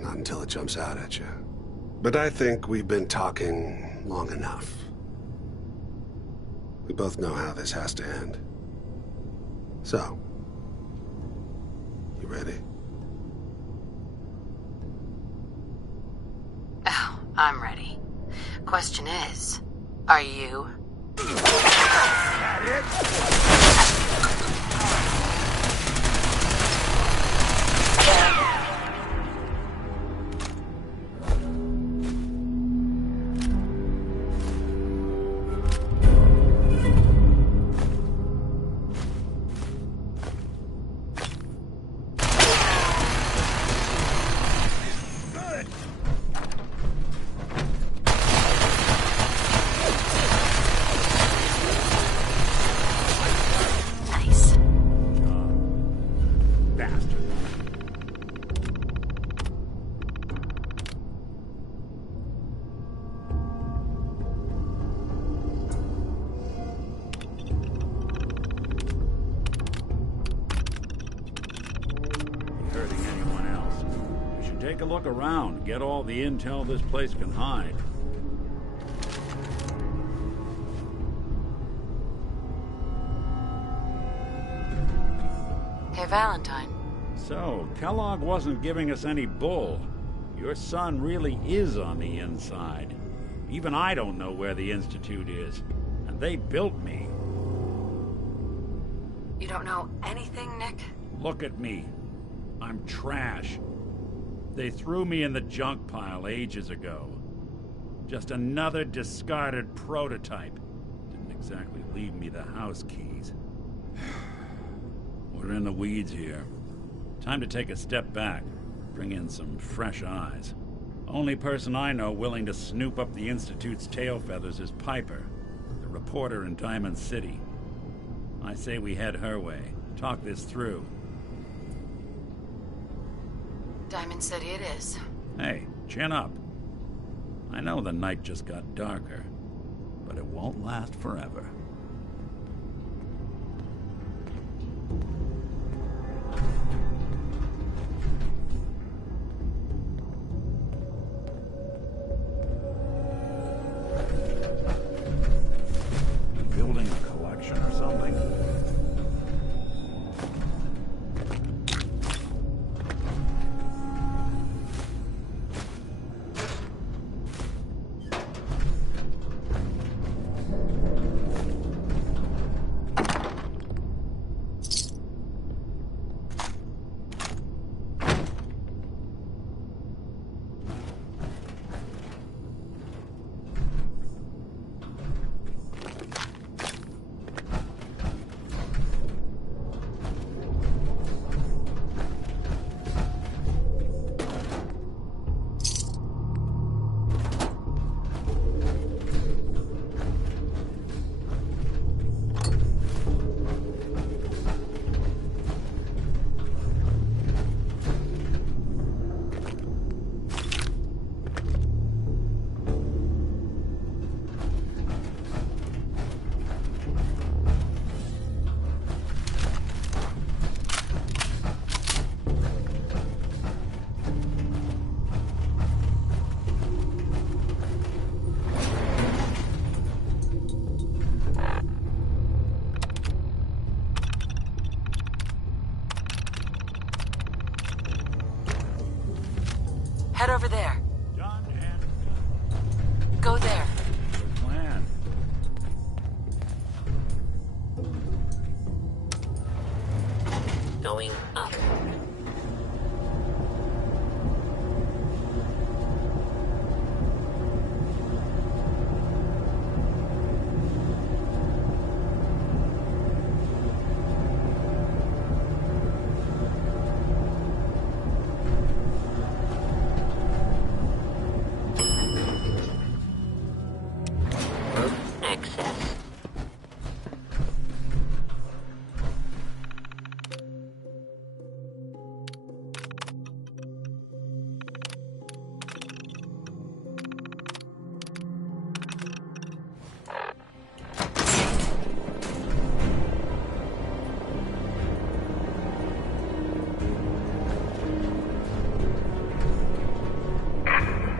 Not until it jumps out at you. But I think we've been talking long enough. We both know how this has to end. So, you ready? Oh, I'm ready. Question is, are you? Take a look around, get all the intel this place can hide. Hey, Valentine. So, Kellogg wasn't giving us any bull. Your son really is on the inside. Even I don't know where the Institute is. And they built me. You don't know anything, Nick? Look at me. I'm trash. They threw me in the junk pile ages ago. Just another discarded prototype. Didn't exactly leave me the house keys. We're in the weeds here. Time to take a step back. Bring in some fresh eyes. Only person I know willing to snoop up the Institute's tail feathers is Piper, the reporter in Diamond City. I say we head her way. Talk this through. Diamond City it is. Hey, chin up. I know the night just got darker, but it won't last forever. Building a collection or something? Go there. Good plan. Going up. Access.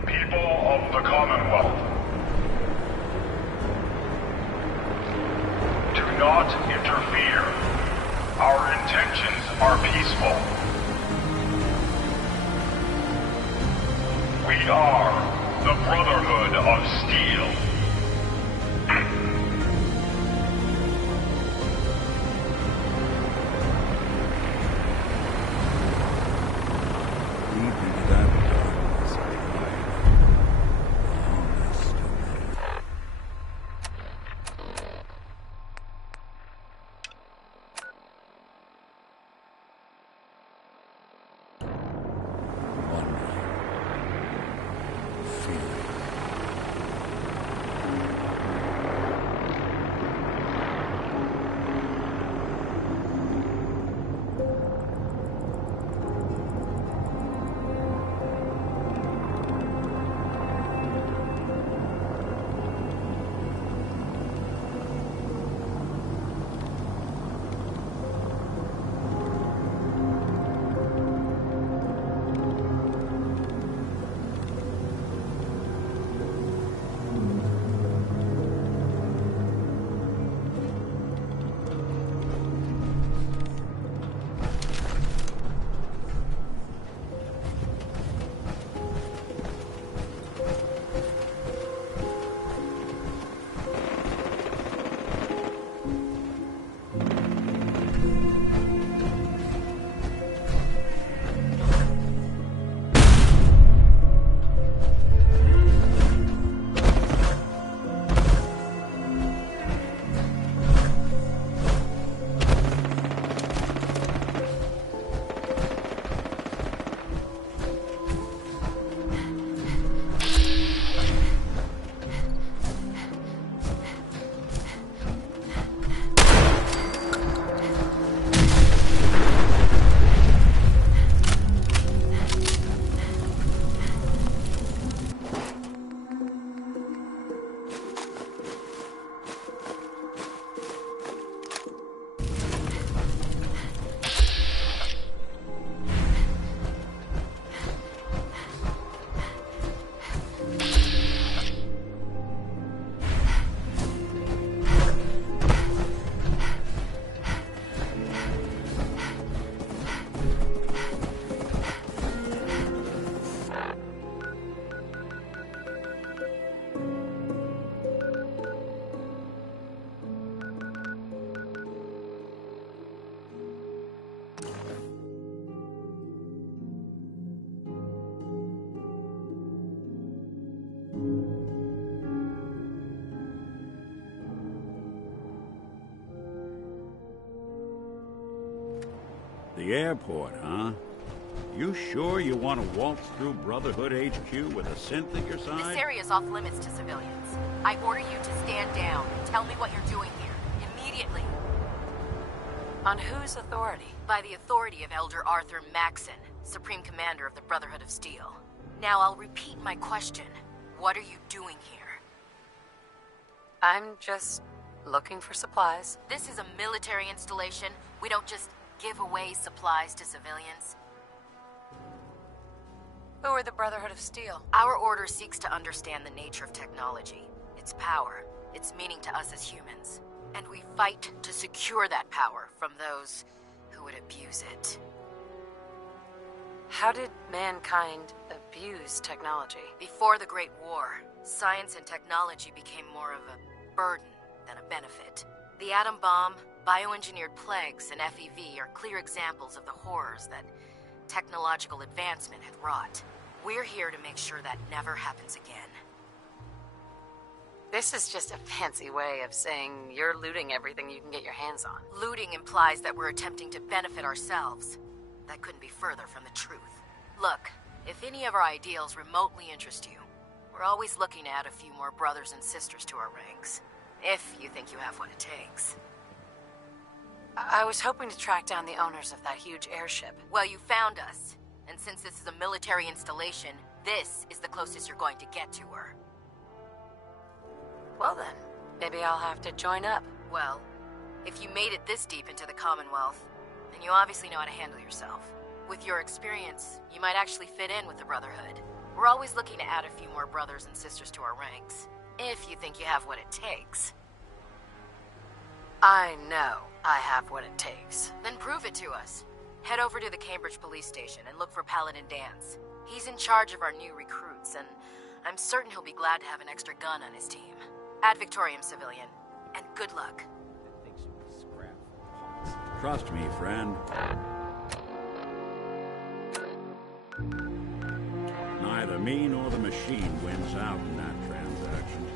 People of the Commonwealth, do not interfere. Our intentions are peaceful. We are the Brotherhood of Steel. Deep into that darkness behind. Honest to me. Wondering. Feeling. The airport, huh? You sure you want to waltz through Brotherhood HQ with a synth at your side? This area is off limits to civilians. I order you to stand down and tell me what you're doing here, immediately. On whose authority? By the authority of Elder Arthur Maxson, Supreme Commander of the Brotherhood of Steel. Now I'll repeat my question. What are you doing here? I'm just looking for supplies. This is a military installation. We don't just give away supplies to civilians. Who are the Brotherhood of Steel? Our order seeks to understand the nature of technology, its power, its meaning to us as humans. And we fight to secure that power from those who would abuse it. How did mankind abuse technology? Before the Great War, science and technology became more of a burden than a benefit. The atom bomb, bioengineered plagues, and FEV are clear examples of the horrors that technological advancement had wrought. We're here to make sure that never happens again. This is just a fancy way of saying you're looting everything you can get your hands on. Looting implies that we're attempting to benefit ourselves. That couldn't be further from the truth. Look, if any of our ideals remotely interest you, we're always looking to add a few more brothers and sisters to our ranks. If you think you have what it takes. I was hoping to track down the owners of that huge airship. Well, you found us. And since this is a military installation, this is the closest you're going to get to her. Well then, maybe I'll have to join up. Well, if you made it this deep into the Commonwealth, then you obviously know how to handle yourself. With your experience, you might actually fit in with the Brotherhood. We're always looking to add a few more brothers and sisters to our ranks. If you think you have what it takes. I know I have what it takes. Then prove it to us. Head over to the Cambridge police station and look for Paladin Dance. He's in charge of our new recruits, and I'm certain he'll be glad to have an extra gun on his team. Ad Victoriam, civilian, and good luck. Trust me, friend. Neither me nor the machine wins out in that transaction.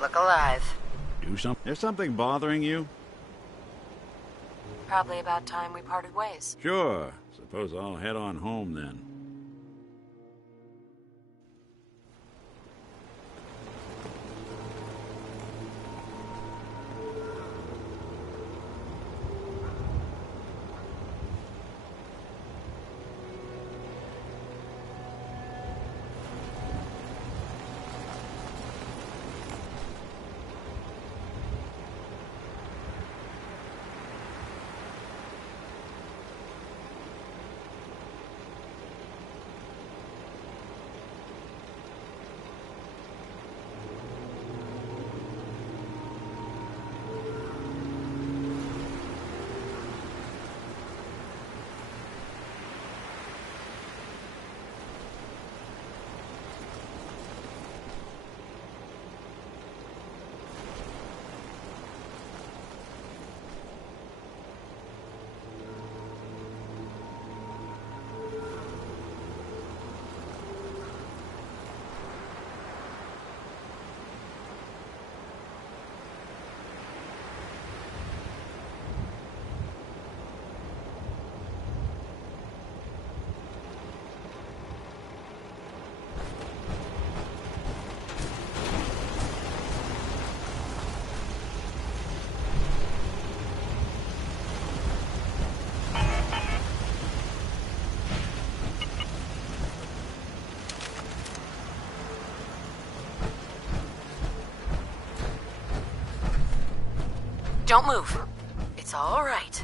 Look alive. Do something? There's something bothering you? Probably about time we parted ways. Sure. Suppose I'll head on home then. Don't move. It's all right.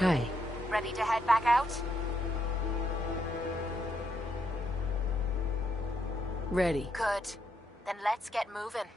Hi. Ready to head back out? Ready. Good. Then let's get moving.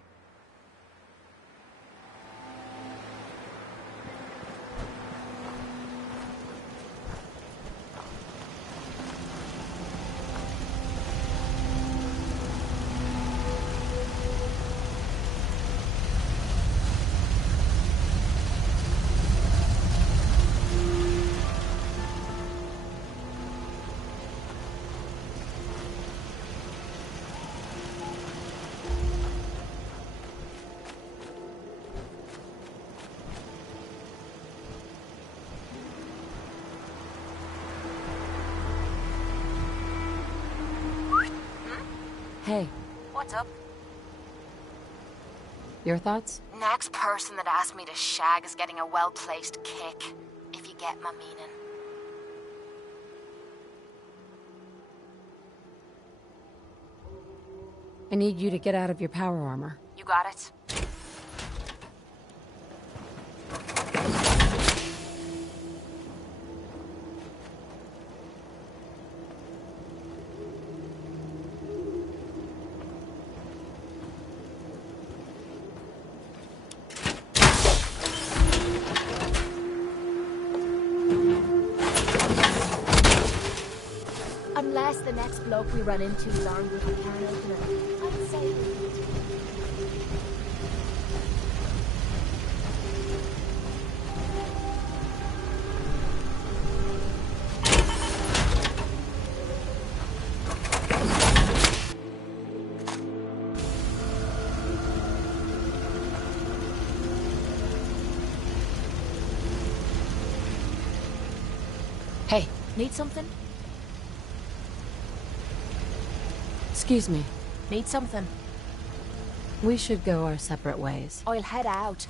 Hey. What's up? Your thoughts? Next person that asked me to shag is getting a well-placed kick, if you get my meaning. I need you to get out of your power armor. You got it? Unless the next bloke we run into is armed with a can opener, I'd say we need to. Hey. Need something? Excuse me. Need something? We should go our separate ways. I'll head out.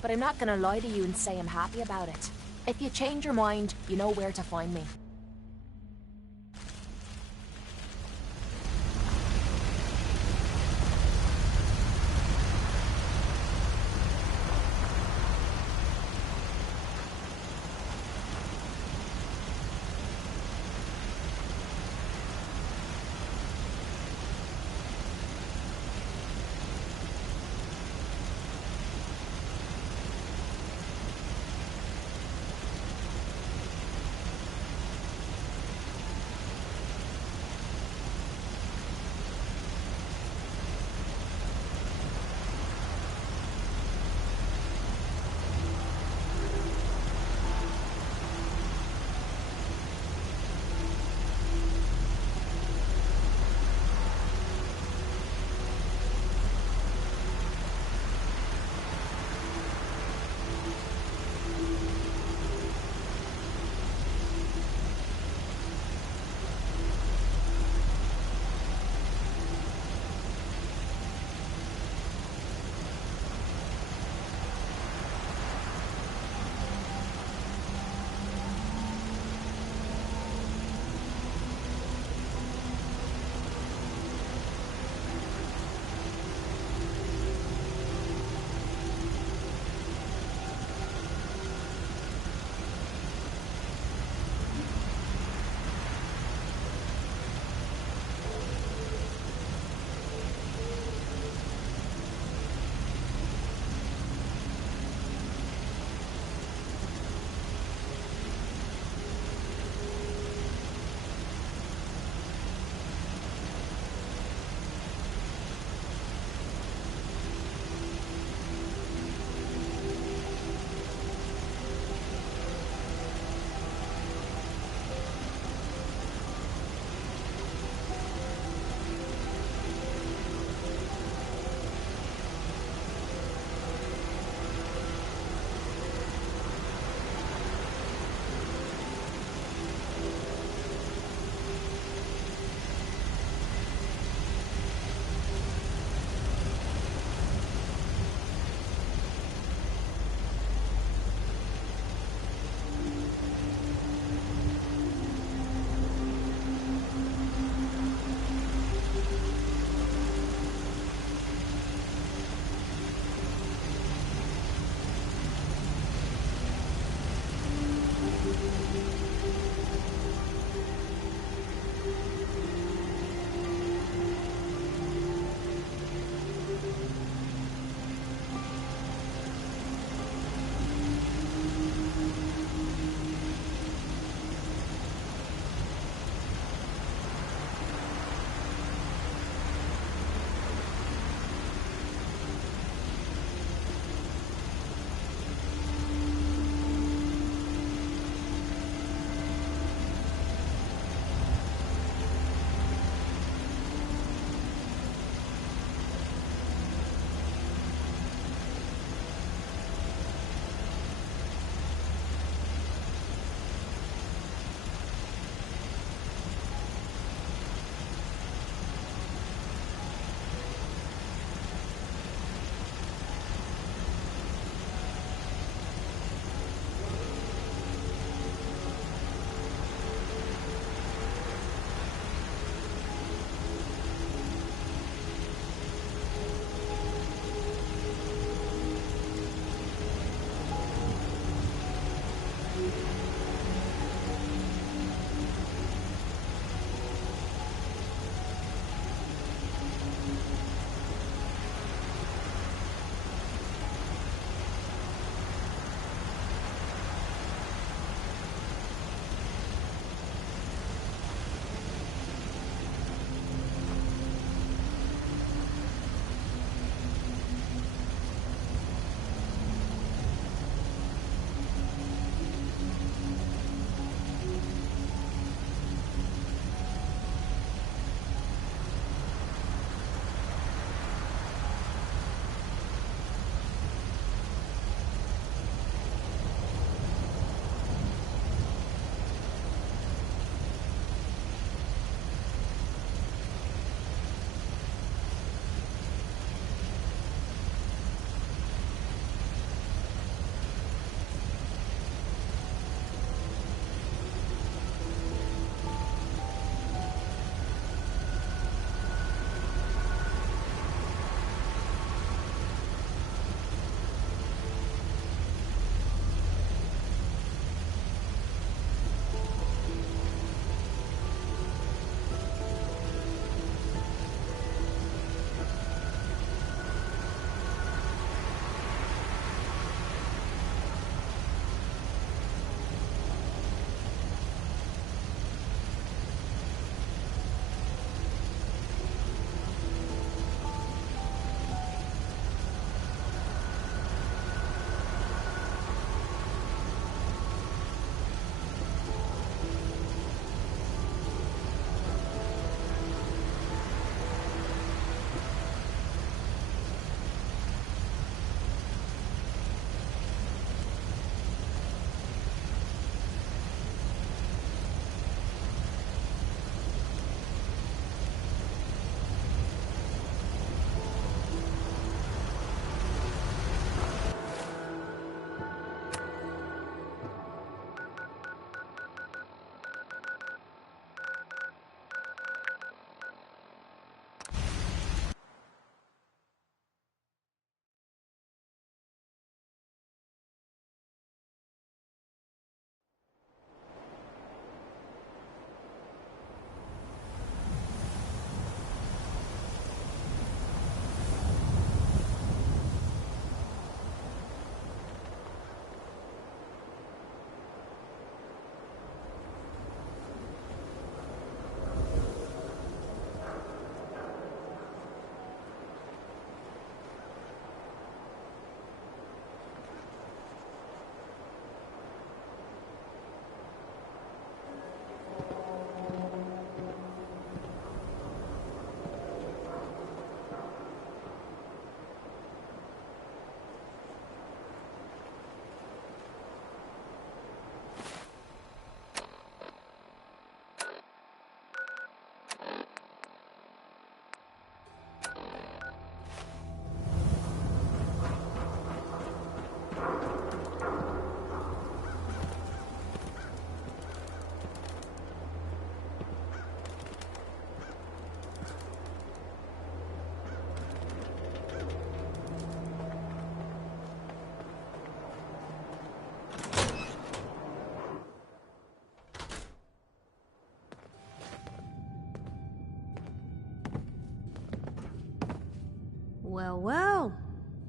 But I'm not gonna lie to you and say I'm happy about it. If you change your mind, you know where to find me. Well, well.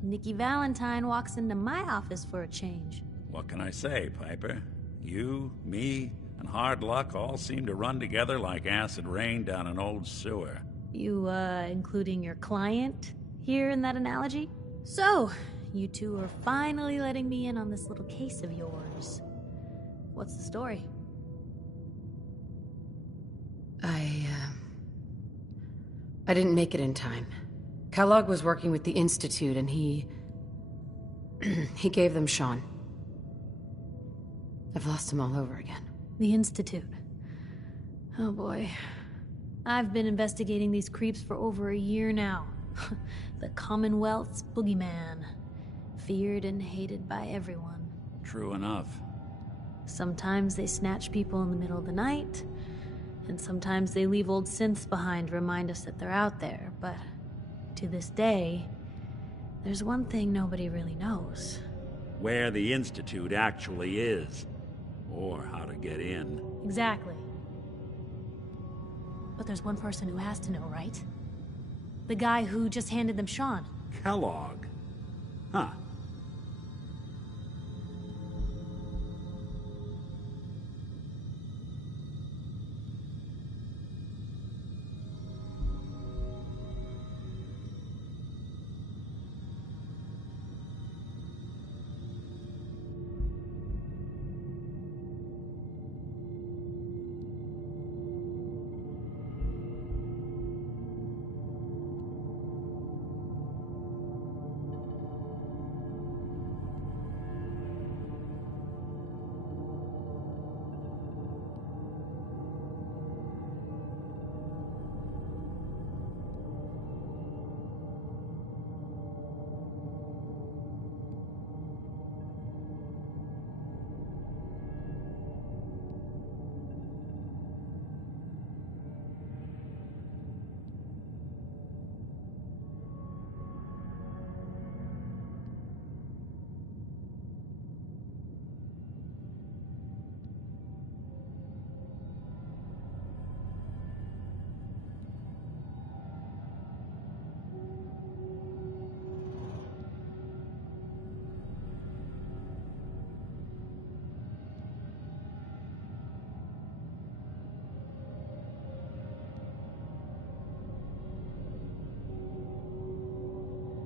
Nikki Valentine walks into my office for a change. What can I say, Piper? You, me, and hard luck all seem to run together like acid rain down an old sewer. You, including your client here in that analogy? So, you two are finally letting me in on this little case of yours. What's the story? I didn't make it in time. Kellogg was working with the Institute, and he gave them Sean. I've lost him all over again. The Institute. Oh boy. I've been investigating these creeps for over a year now. The Commonwealth's boogeyman. Feared and hated by everyone. True enough. Sometimes they snatch people in the middle of the night, and sometimes they leave old synths behind to remind us that they're out there, but to this day, there's one thing nobody really knows. Where the Institute actually is. Or how to get in. Exactly. But there's one person who has to know, right? The guy who just handed them Sean. Kellogg. Huh.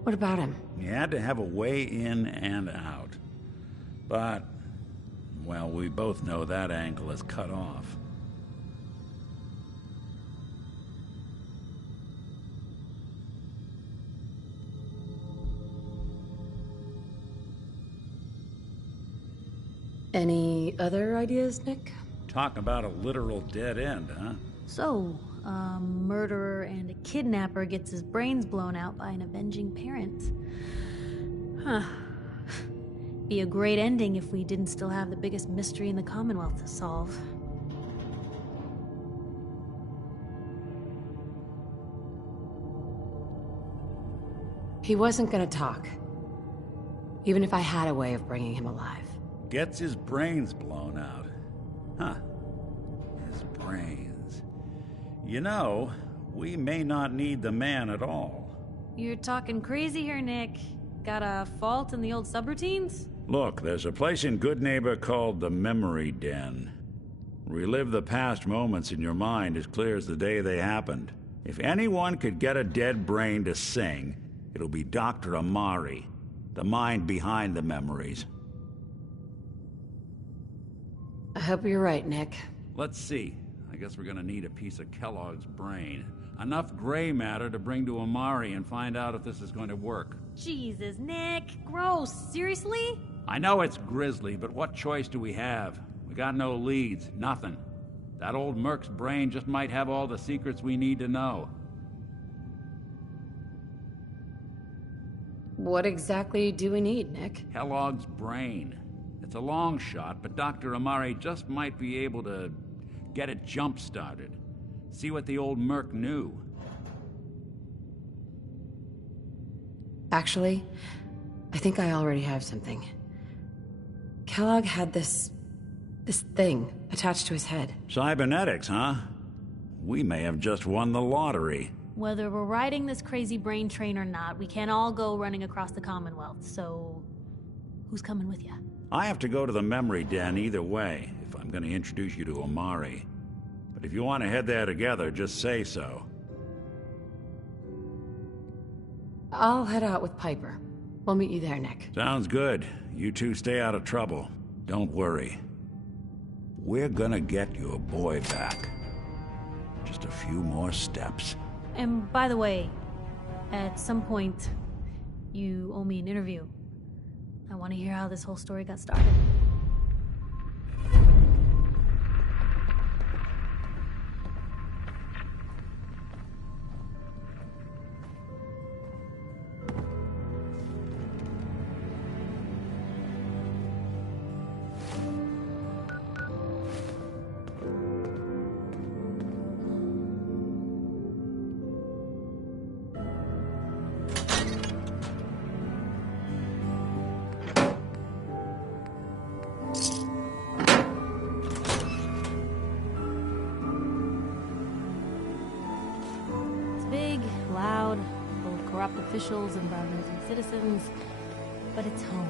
What about him? He had to have a way in and out. But, well, we both know that angle is cut off. Any other ideas, Nick? Talk about a literal dead end, huh? So, a murderer and a kidnapper gets his brains blown out by an avenging parent. Huh. Be a great ending if we didn't still have the biggest mystery in the Commonwealth to solve. He wasn't gonna talk. Even if I had a way of bringing him alive. Gets his brains blown out. Huh. His brains. You know, we may not need the man at all. You're talking crazy here, Nick. Got a fault in the old subroutines? Look, there's a place in Good Neighbor called the Memory Den. Relive the past moments in your mind as clear as the day they happened. If anyone could get a dead brain to sing, it'll be Dr. Amari, the mind behind the memories. I hope you're right, Nick. Let's see. I guess we're gonna need a piece of Kellogg's brain. Enough gray matter to bring to Amari and find out if this is going to work. Jesus, Nick. Gross. Seriously? I know it's grisly, but what choice do we have? We got no leads, nothing. That old Merc's brain just might have all the secrets we need to know. What exactly do we need, Nick? Kellogg's brain. It's a long shot, but Dr. Amari just might be able to get it jump-started. See what the old Merc knew. Actually, I think I already have something. Kellogg had this thing attached to his head. Cybernetics, huh? We may have just won the lottery. Whether we're riding this crazy brain train or not, we can't all go running across the Commonwealth, so who's coming with you? I have to go to the memory den either way, if I'm going to introduce you to Omari. But if you want to head there together, just say so. I'll head out with Piper. We'll meet you there, Nick. Sounds good. You two stay out of trouble. Don't worry. We're gonna get your boy back. Just a few more steps. And by the way, at some point, you owe me an interview. I want to hear how this whole story got started. Corrupt officials and brown-nosing citizens, but it's home.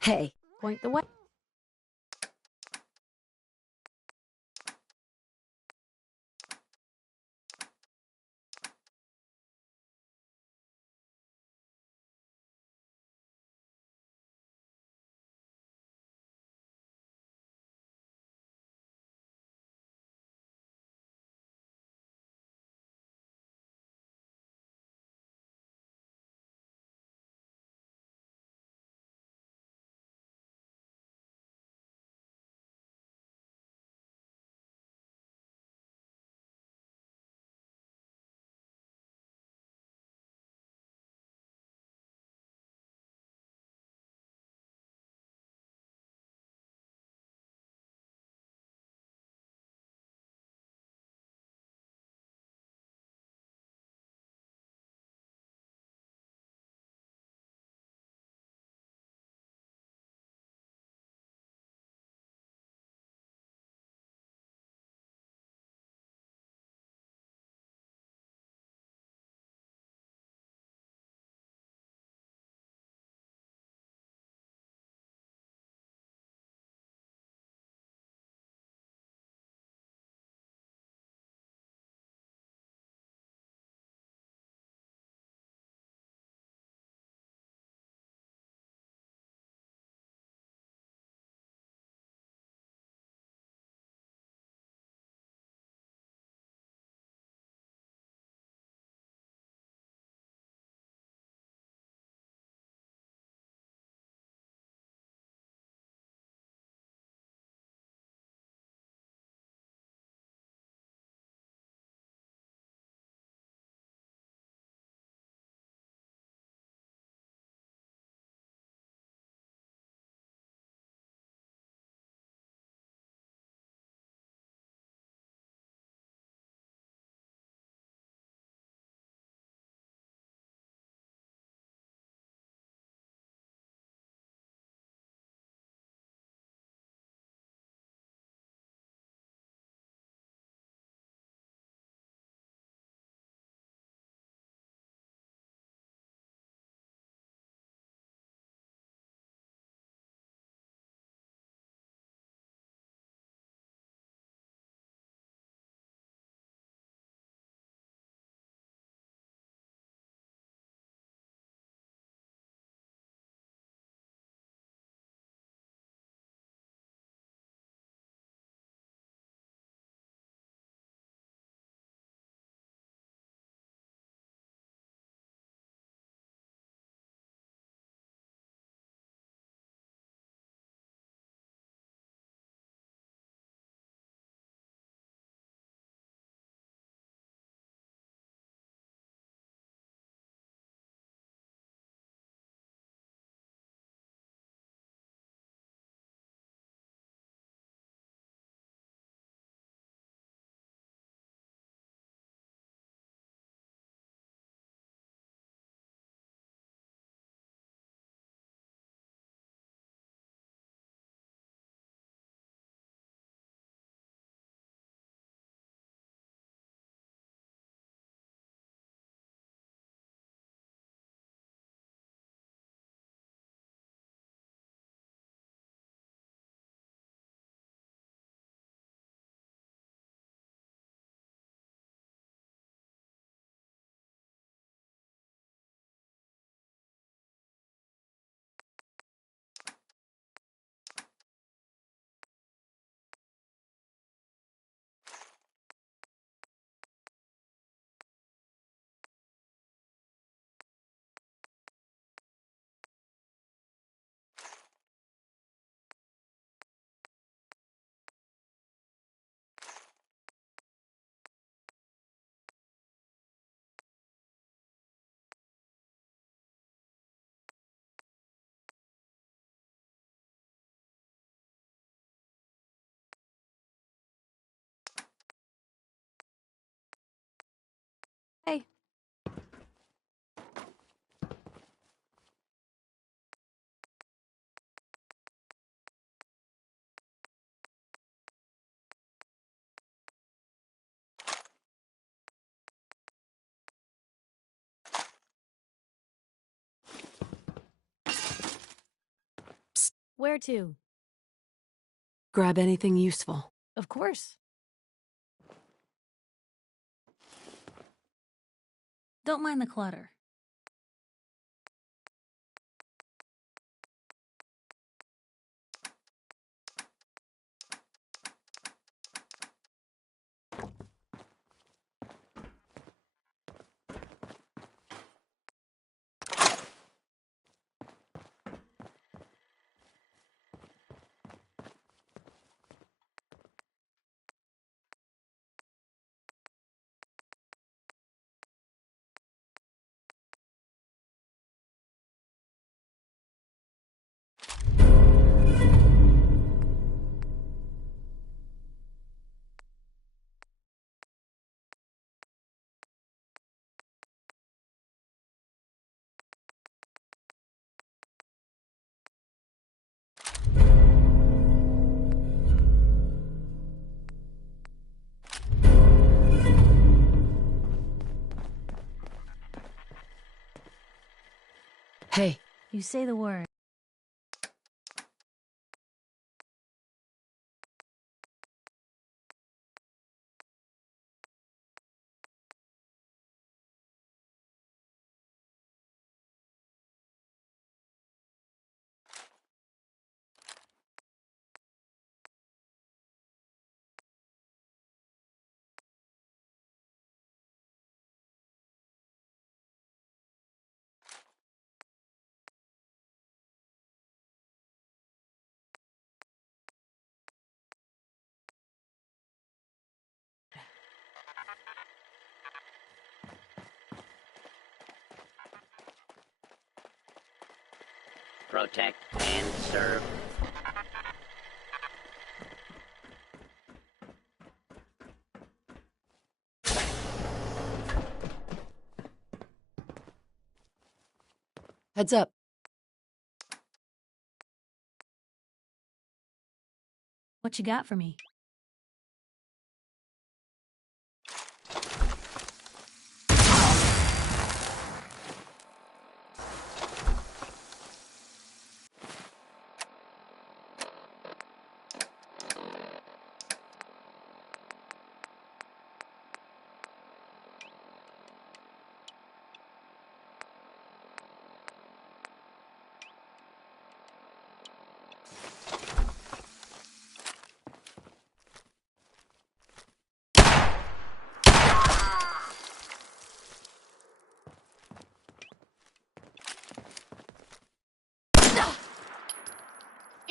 Hey. Point the way. Where to? Grab anything useful. Of course. Don't mind the clutter. Hey. You say the word. Protect and serve. Heads up. What you got for me?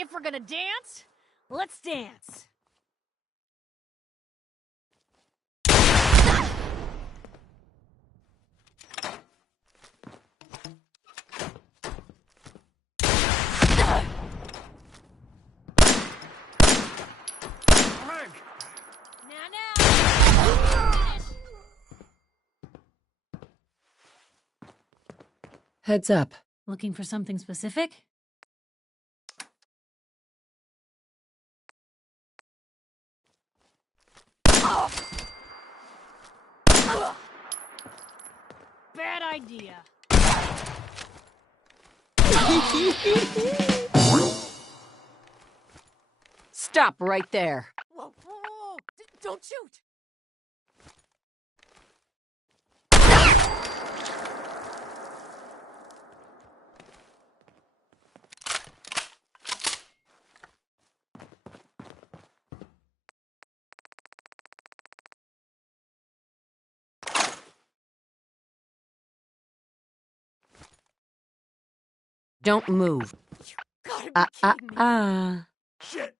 If we're gonna dance, let's dance. Heads up. Looking for something specific? Bad idea. Stop right there. Whoa, whoa, whoa. Don't shoot! Don't move. You gotta be kidding me. Shit!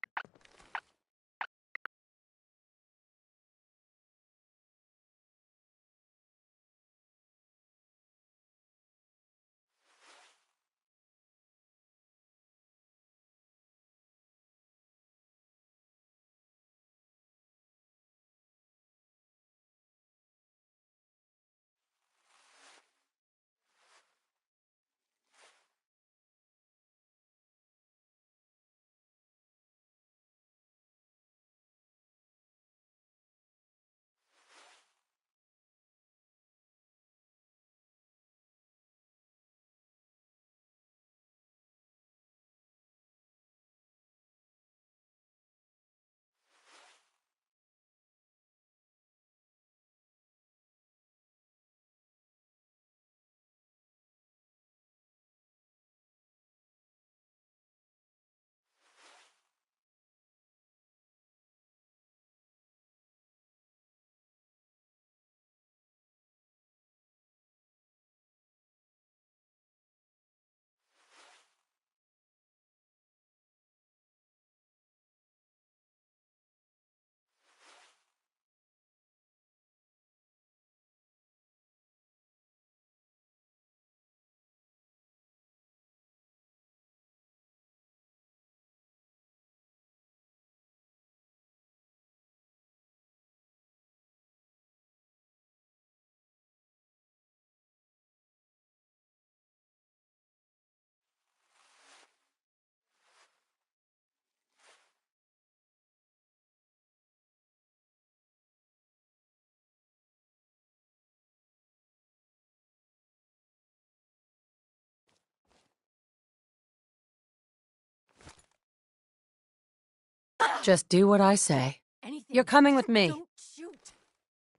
Just do what I say. Anything. You're coming with me. Don't shoot.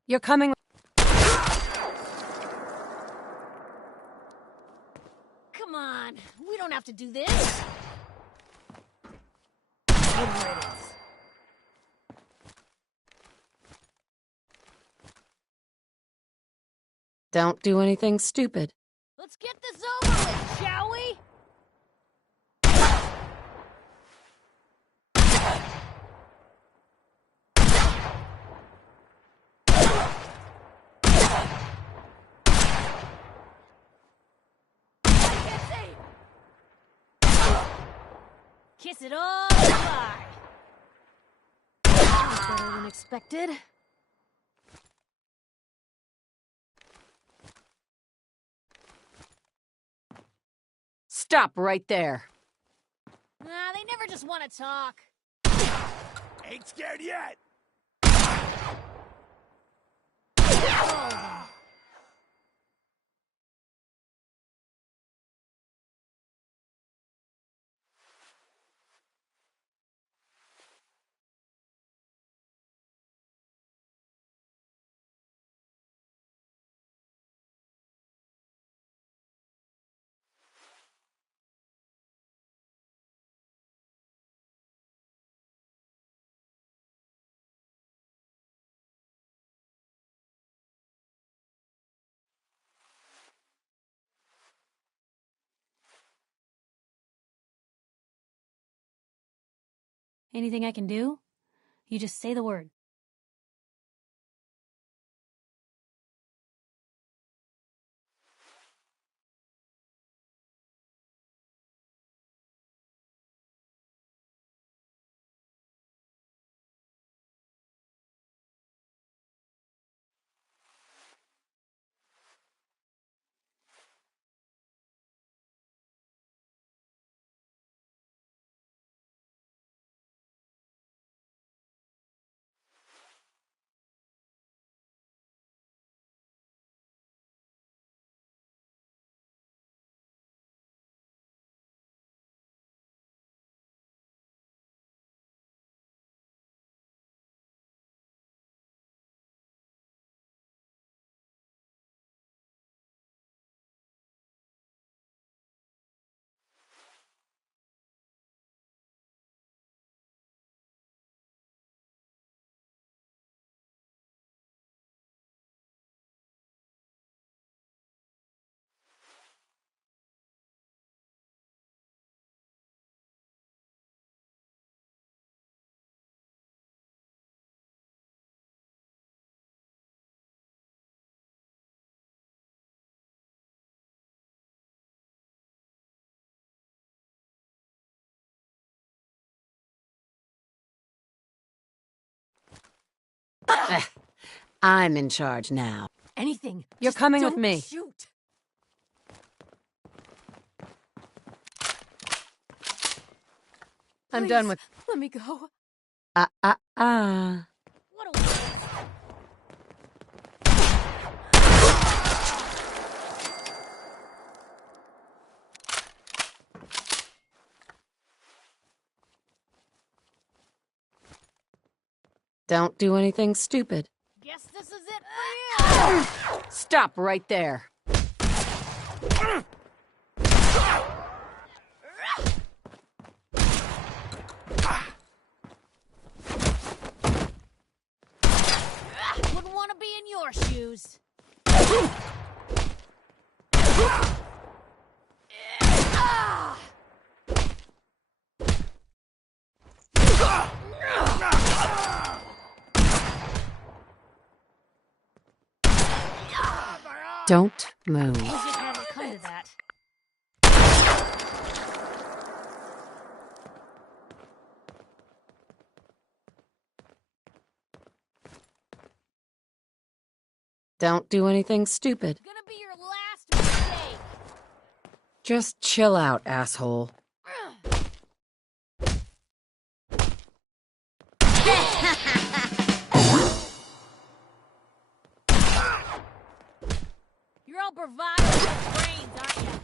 You're coming with... Come on, we don't have to do this. Good riddance. Don't do anything stupid. Let's get this over with, shall we? Kiss it all goodbye. That was better than expected. Stop right there. Nah, they never just want to talk. Ain't scared yet. Oh. Anything I can do? You just say the word. I'm in charge now. Anything. You're Just coming with don't me. Shoot. I'm Please, done with... Let me go. What a waste. Don't do anything stupid. Guess this is it for you. Stop right there. Wouldn't want to be in your shoes. Don't move. Wish it hadn't come to that. Don't do anything stupid. Gonna be your last mistake. Just chill out, asshole. You're all bravado with brains, aren't you?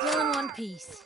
Still in one piece.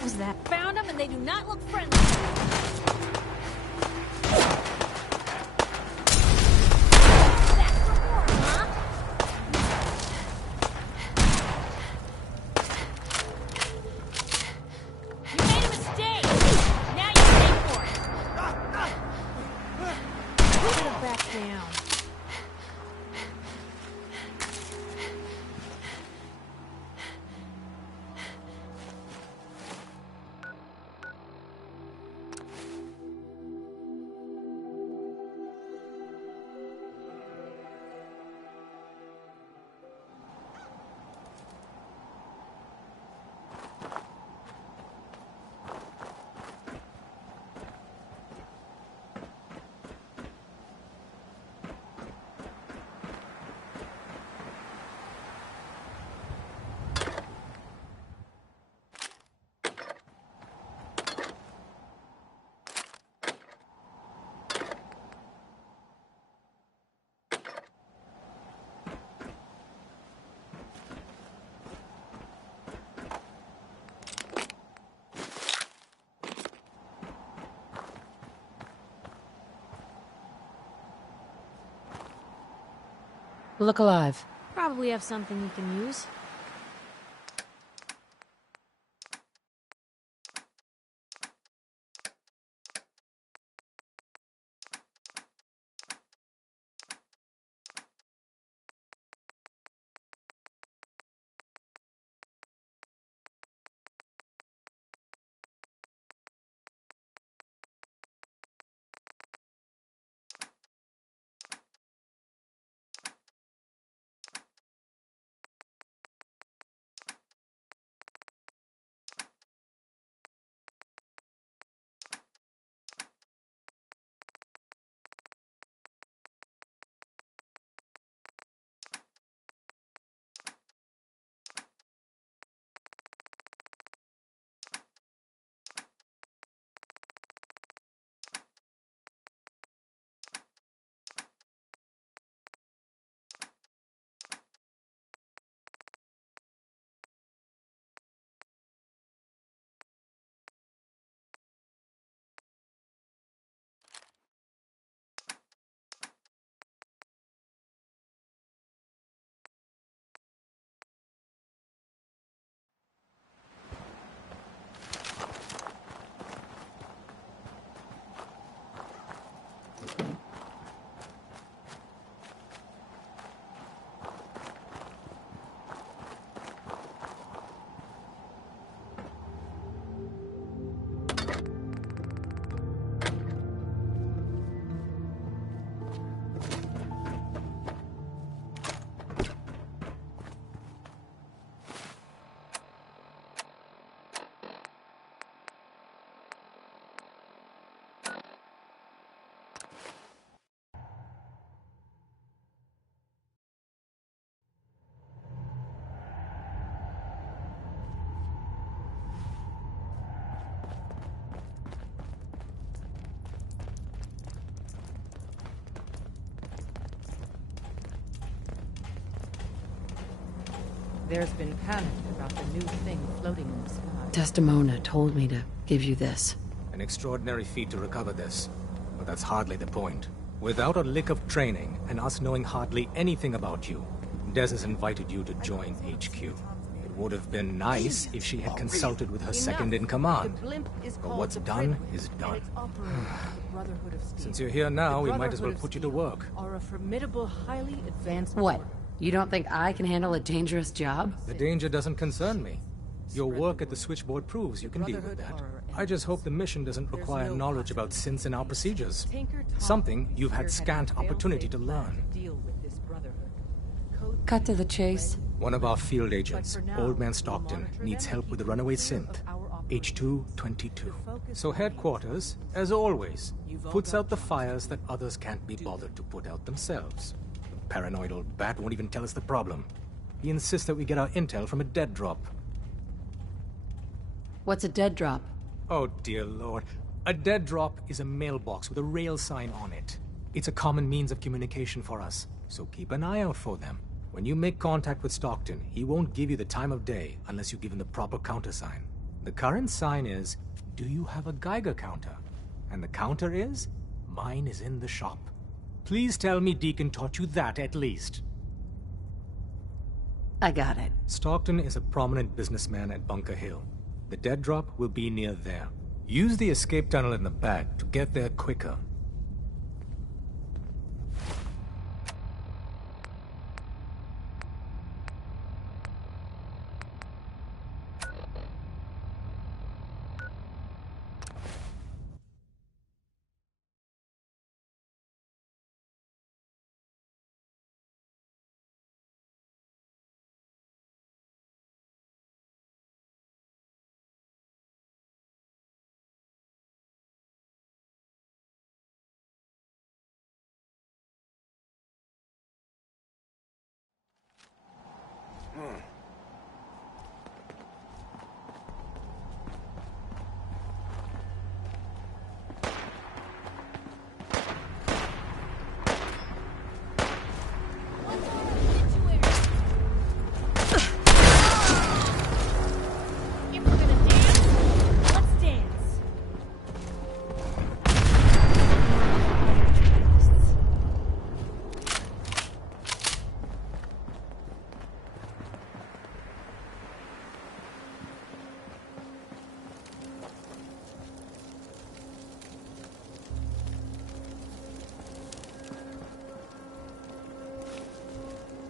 What was that? Found them, and they do not look friendly. Look alive. Probably have something you can use. There's been panic about the new thing floating in the sky. Desdemona told me to give you this. An extraordinary feat to recover this. But that's hardly the point. Without a lick of training, and us knowing hardly anything about you, Des has invited you to join HQ. It would have been nice if she had consulted with her second-in-command. But what's done is done. Since you're here now, we might as well put you to work. Are a formidable, highly advanced... What? You don't think I can handle a dangerous job? The danger doesn't concern me. Your work at the switchboard proves you can deal with that. I just hope the mission doesn't require knowledge about synths and our procedures. Something you've had scant opportunity to learn. Cut to the chase. One of our field agents, Old Man Stockton, needs help with the runaway synth. H222. So headquarters, as always, puts out the fires that others can't be bothered to put out themselves. The paranoid old bat won't even tell us the problem. He insists that we get our intel from a dead drop. What's a dead drop? Oh, dear Lord. A dead drop is a mailbox with a rail sign on it. It's a common means of communication for us, so keep an eye out for them. When you make contact with Stockton, he won't give you the time of day unless you give him the proper countersign. The current sign is, do you have a Geiger counter? And the counter is, mine is in the shop. Please tell me Deacon taught you that at least. I got it. Stockton is a prominent businessman at Bunker Hill. The dead drop will be near there. Use the escape tunnel in the back to get there quicker.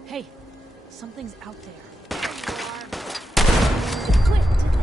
Hey, something's out there. Quit, did they?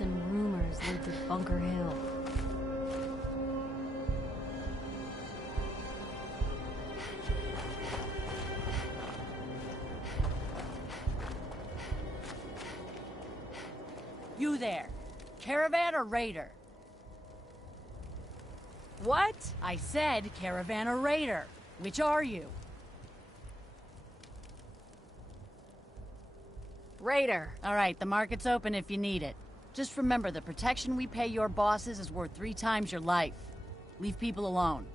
And rumors lead to Bunker Hill. You there. Caravan or raider? What? I said caravan or raider. Which are you? Raider. All right, the market's open if you need it. Just remember, the protection we pay your bosses is worth 3 times your life. Leave people alone.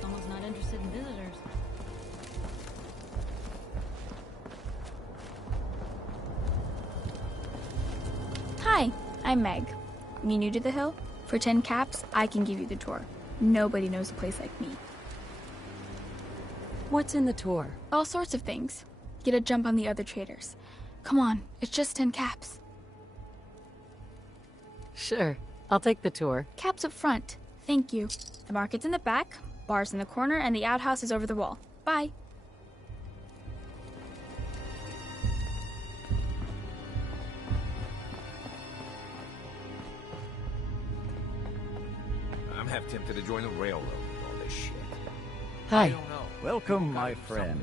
Someone's not interested in visitors. Hi, I'm Meg. You new to the hill? For 10 caps, I can give you the tour. Nobody knows a place like me. What's in the tour? All sorts of things. Get a jump on the other traders. Come on, it's just 10 caps. Sure, I'll take the tour. Caps up front. Thank you. The market's in the back, bars in the corner, and the outhouse is over the wall. Bye. I'm half tempted to join the railroad with all this shit. Hi. Welcome, my friend.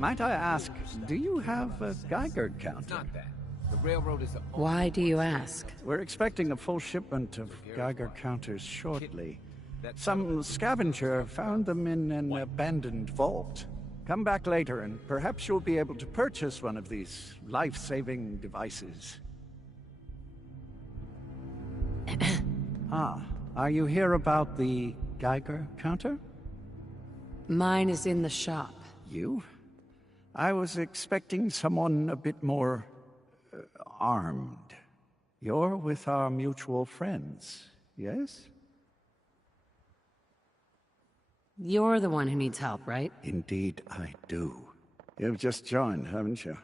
Might I ask, do you have a Geiger counter? Not that. The railroad is the Why do you ask? We're expecting a full shipment of Geiger counters shortly. Some scavenger found them in an abandoned vault. Come back later and perhaps you'll be able to purchase one of these life-saving devices. Are you here about the Geiger counter? Mine is in the shop. You? I was expecting someone a bit more armed. You're with our mutual friends, yes? You're the one who needs help, right? Indeed, I do. You've just joined, haven't you?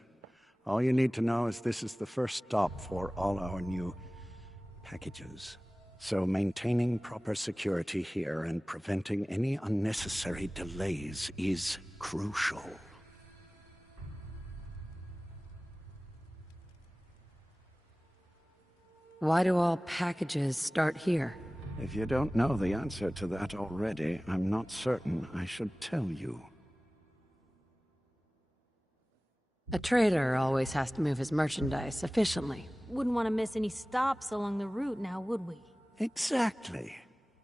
All you need to know is this is the first stop for all our new packages. So maintaining proper security here and preventing any unnecessary delays is crucial. Why do all packages start here? If you don't know the answer to that already, I'm not certain I should tell you. A trader always has to move his merchandise efficiently. Wouldn't want to miss any stops along the route now, would we? Exactly.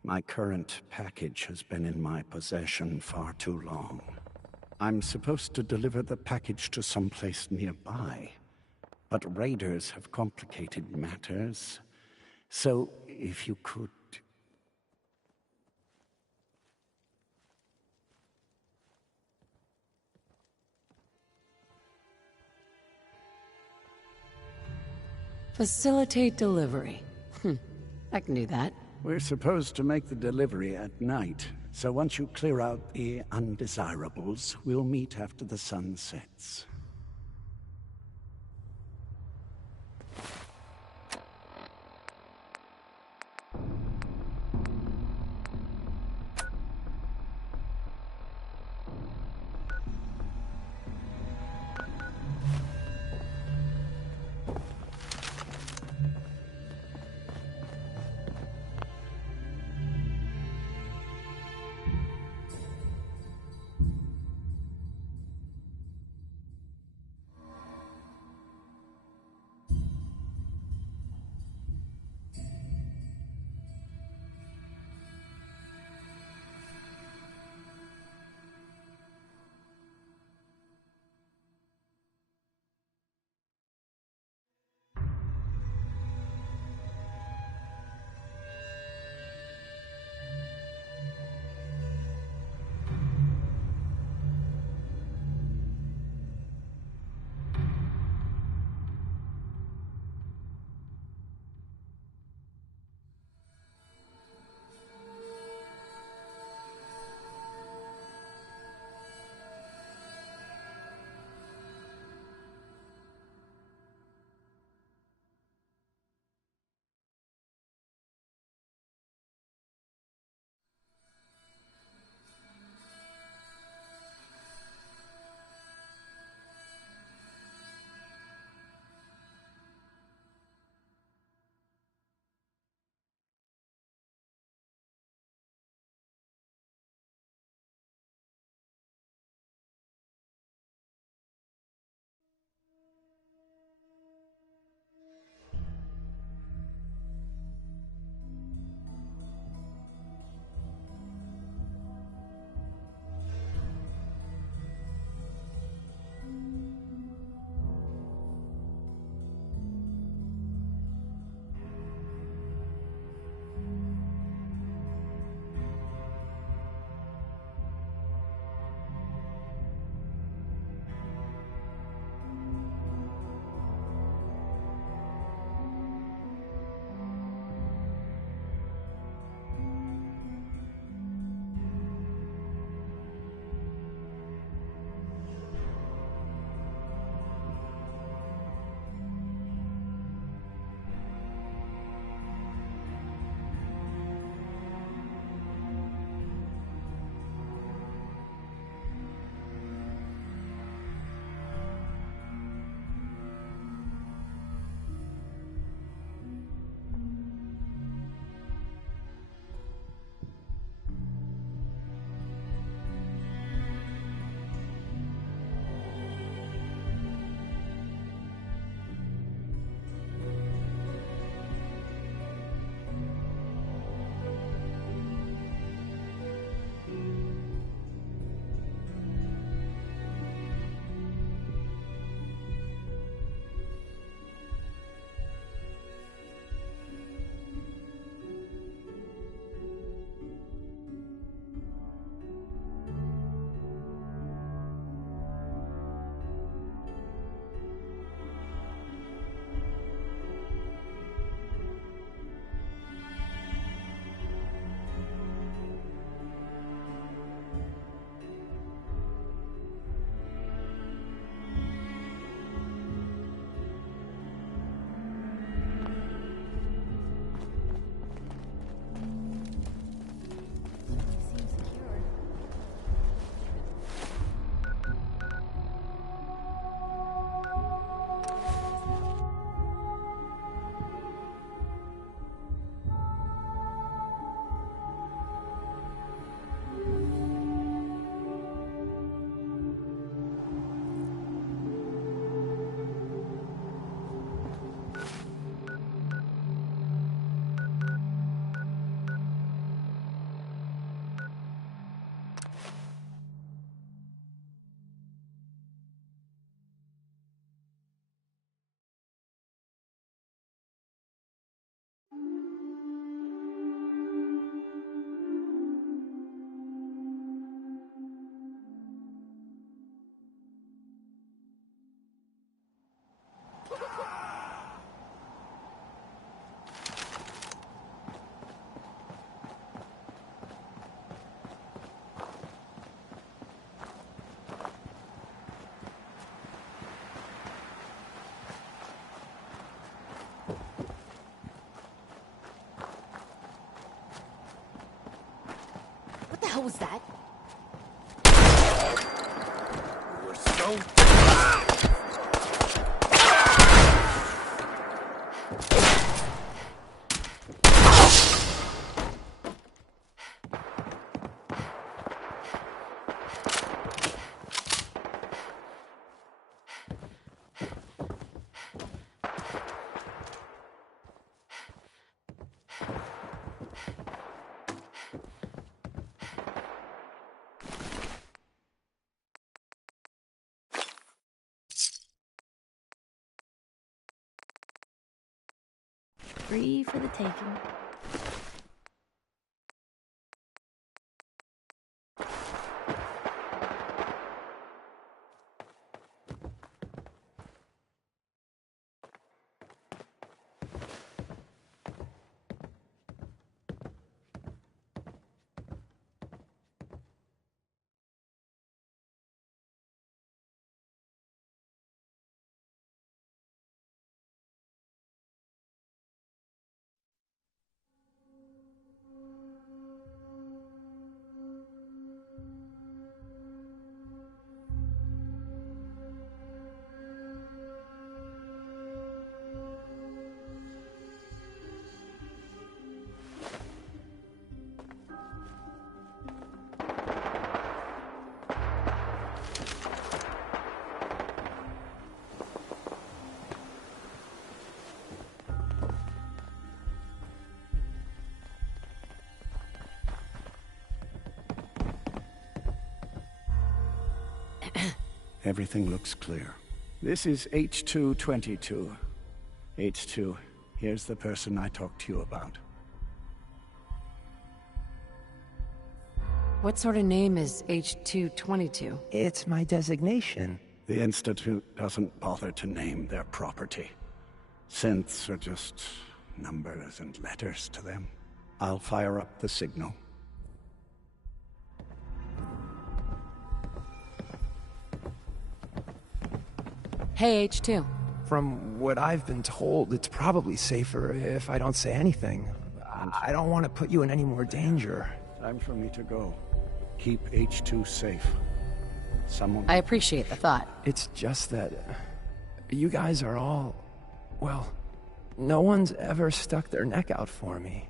My current package has been in my possession far too long. I'm supposed to deliver the package to someplace nearby, but raiders have complicated matters. So, if you could... Facilitate delivery. I can do that. We're supposed to make the delivery at night, so once you clear out the undesirables, we'll meet after the sun sets. hell was that? We're so... Free for the taking. Everything looks clear. This is H222. H2, here's the person I talked to you about. What sort of name is H222? It's my designation. The Institute doesn't bother to name their property. Synths are just numbers and letters to them. I'll fire up the signal. Hey, H2. From what I've been told, it's probably safer if I don't say anything. I don't want to put you in any more danger. Time for me to go. Keep H2 safe. Someone... I appreciate the thought. It's just that... you guys are all... well, no one's ever stuck their neck out for me.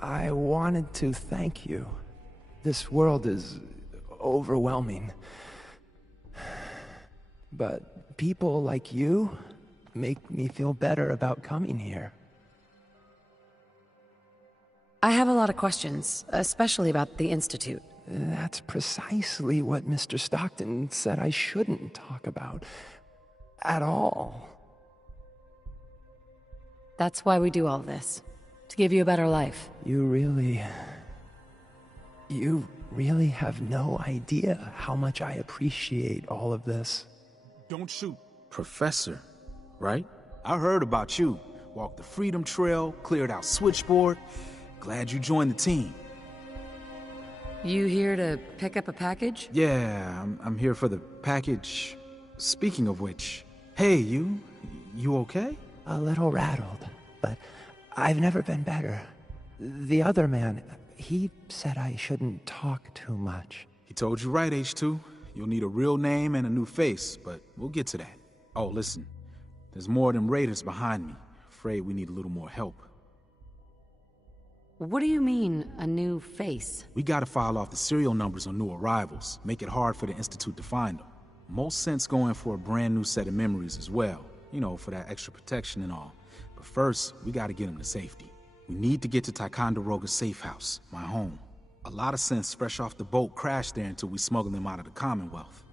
I wanted to thank you. This world is overwhelming. But people like you make me feel better about coming here. I have a lot of questions, especially about the Institute. That's precisely what Mr. Stockton said I shouldn't talk about. At all. That's why we do all this. To give you a better life. You really have no idea how much I appreciate all of this. Don't shoot. Professor, right? I heard about you. Walked the Freedom Trail, cleared out Switchboard. Glad you joined the team. You here to pick up a package? Yeah, I'm here for the package. Speaking of which, hey, you okay? A little rattled, but I've never been better. The other man, he said I shouldn't talk too much. He told you right, H2. You'll need a real name and a new face, but we'll get to that. Oh, listen, there's more of them raiders behind me. Afraid we need a little more help. What do you mean, a new face? We gotta file off the serial numbers on new arrivals, make it hard for the Institute to find them. Most sense going for a brand new set of memories as well, you know, for that extra protection and all. But first, we gotta get them to safety. We need to get to Ticonderoga's safe house, my home. A lot of synths fresh off the boat crashed there until we smuggled them out of the Commonwealth.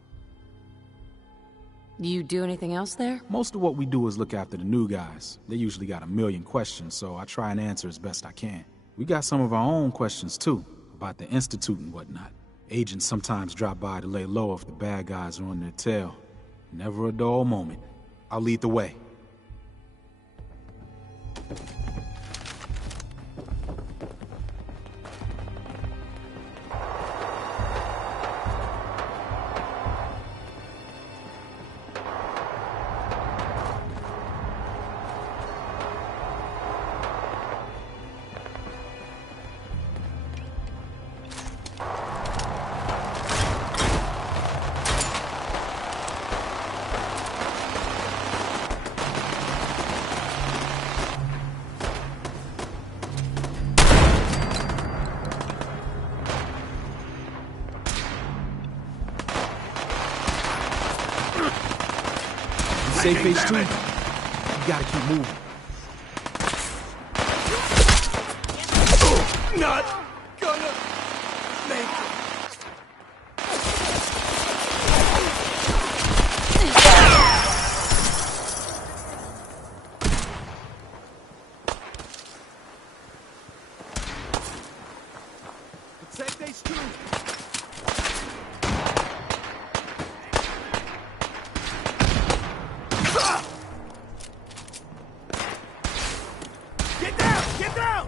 You do anything else there? Most of what we do is look after the new guys. They usually got a million questions, so I try and answer as best I can. We got some of our own questions too, about the Institute and whatnot. Agents sometimes drop by to lay low if the bad guys are on their tail. Never a dull moment. I'll lead the way. safe, H2? You gotta keep moving. Not gonna make it. Protect H2. Get down! Get down!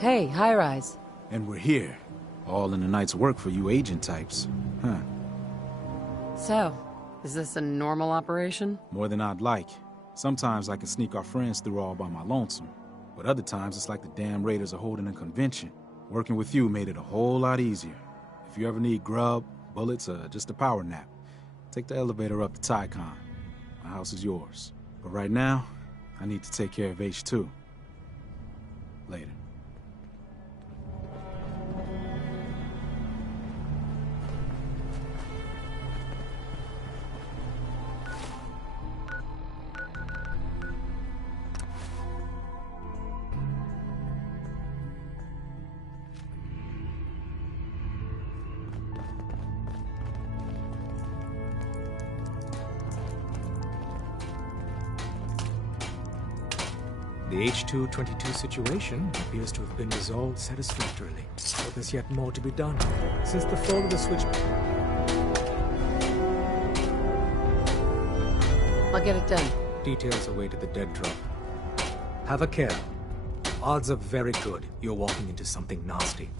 Hey, high rise. And we're here. All in a night's work for you agent types. Huh. So, is this a normal operation? More than I'd like. Sometimes I can sneak our friends through all by my lonesome. But other times it's like the damn raiders are holding a convention. Working with you made it a whole lot easier. If you ever need grub, bullets, or just a power nap, take the elevator up to Tycon. My house is yours. But right now, I need to take care of H2. Later. The H-222 situation appears to have been resolved satisfactorily, but there's yet more to be done. Since the fall of the switch... I'll get it done. Details await at the dead drop. Have a care. Odds are very good you're walking into something nasty.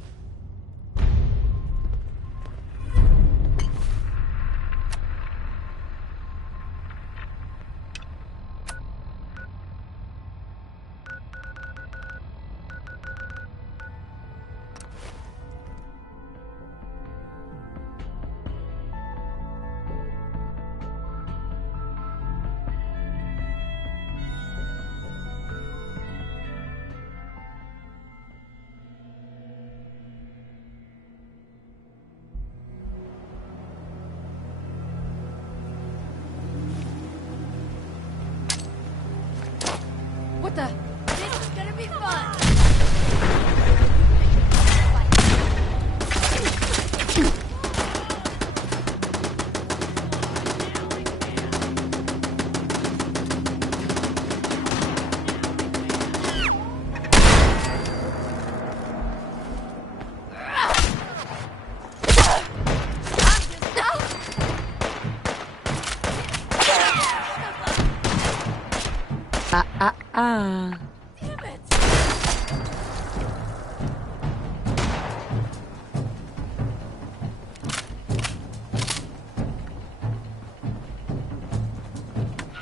Ah. Damn it!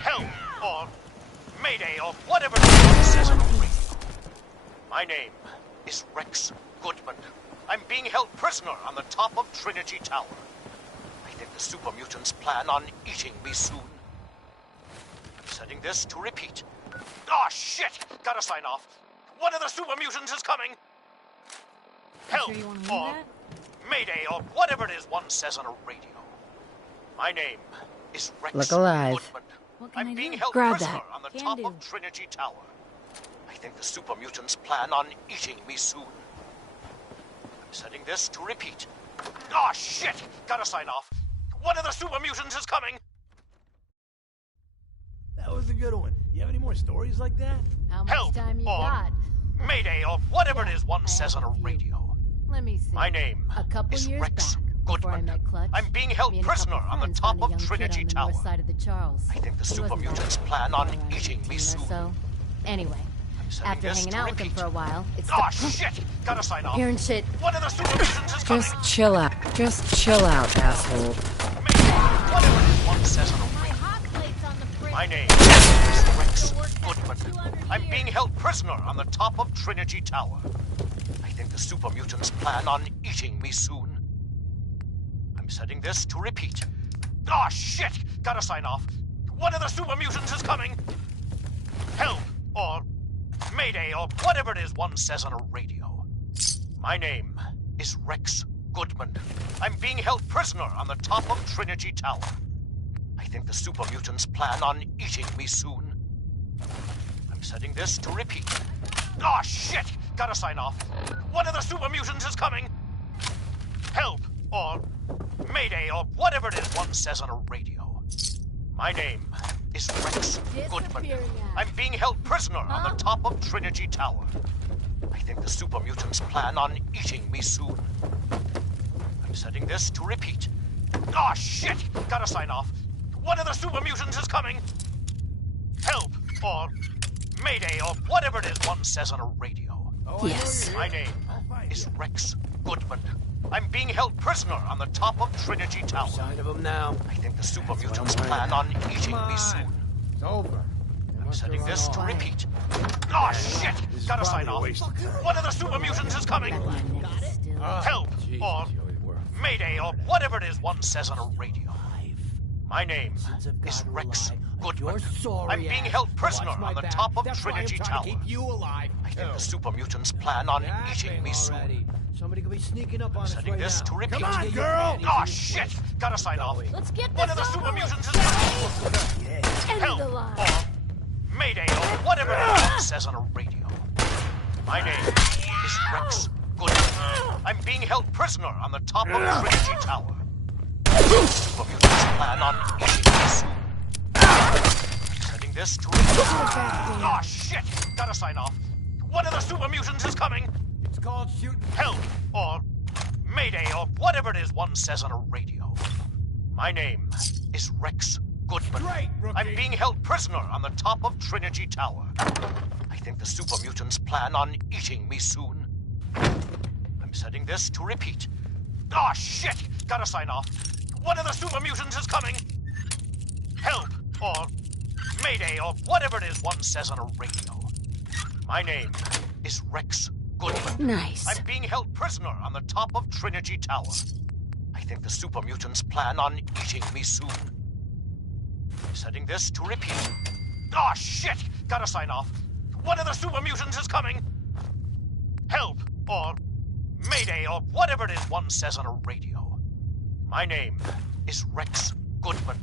Help or Mayday or whatever it says on the radio. My name is Rex Goodman. I'm being held prisoner on the top of Trinity Tower. I think the super mutants plan on eating me soon. I'm setting this to repeat. Oh shit! Gotta sign off. One of the super mutants is coming. Help or Mayday or whatever it is one says on a radio. My name is Rex Look alive. Goodman. I'm being held Grab prisoner that. on the top of Trinity Tower. I think the super mutants plan on eating me soon. I'm setting this to repeat. Oh shit! Gotta sign off. One of the super mutants is coming. That was a good one. You have any more stories like that? How much Help time you or got? Mayday or whatever it is one says on a radio. Let me see. My name A couple is years Rex back, before I met Clutch, I'm being held me and a prisoner couple on the friends top found a of young Trinity kid on the Tower. north side of the Charles. I think the He super wasn't mutants that plan on around eating me 18 or soon. so. Anyway, setting after this hanging to out with him repeat. for a while, it's Oh shit! Gotta sign off. Hearing shit. One of the super mutants is coming. Just chill out. Just chill out, asshole. Whatever it is one says on a radio. My name is Rex Goodman. I'm being held prisoner on the top of Trinity Tower. I think the super mutants plan on eating me soon. I'm setting this to repeat. Oh shit! Gotta sign off. One of the super mutants is coming. Help or Mayday or whatever it is one says on a radio. My name is Rex Goodman. I'm being held prisoner on the top of Trinity Tower. I think the super mutants plan on eating me soon. I'm setting this to repeat. Oh shit! Gotta sign off. One of the super mutants is coming. Help or Mayday or whatever it is one says on a radio. My name is Rex Goodman. I'm being held prisoner on the top of Trinity Tower. I think the super mutants plan on eating me soon. I'm setting this to repeat. Oh shit! Gotta sign off. One of the super mutants is coming. Help or Mayday or whatever it is one says on a radio. Yes. My name is Rex Goodman. I'm being held prisoner on the top of Trinity Tower. Sign of him now. I think the super mutants plan on eating me soon. It's over. I'm setting this to repeat. Oh shit! Gotta sign off. One of the super mutants is coming. Help or Mayday or whatever it is one says on a radio. My name is Rex Goodman. I'm being held prisoner on the top of Trinity Tower. I think the super mutants plan on eating me soon. Somebody could be sneaking up on us Setting right this now. to repeat. Come on, girl! Oh shit! Gotta sign off. Let's get One of this the super over mutants is with. coming. End Help of the line. or Mayday or whatever it says on a radio. My name is Rex Goodman. I'm being held prisoner on the top of Trinity Tower. Super mutants plan on eating me soon. Setting this to repeat. Oh shit! Gotta sign off. One of the super mutants is coming. It's called shooting. Help or Mayday or whatever it is one says on a radio. My name is Rex Goodman. I'm being held prisoner on the top of Trinity Tower. I think the super mutants plan on eating me soon. I'm setting this to repeat. Oh shit! Gotta sign off. One of the super mutants is coming. Help or Mayday or whatever it is one says on a radio. My name is Rex Goodman. Nice. I'm being held prisoner on the top of Trinity Tower. I think the super mutants plan on eating me soon. I'm setting this to repeat. Oh shit! Gotta sign off. One of the super mutants is coming. Help or Mayday or whatever it is one says on a radio. My name is Rex Goodman.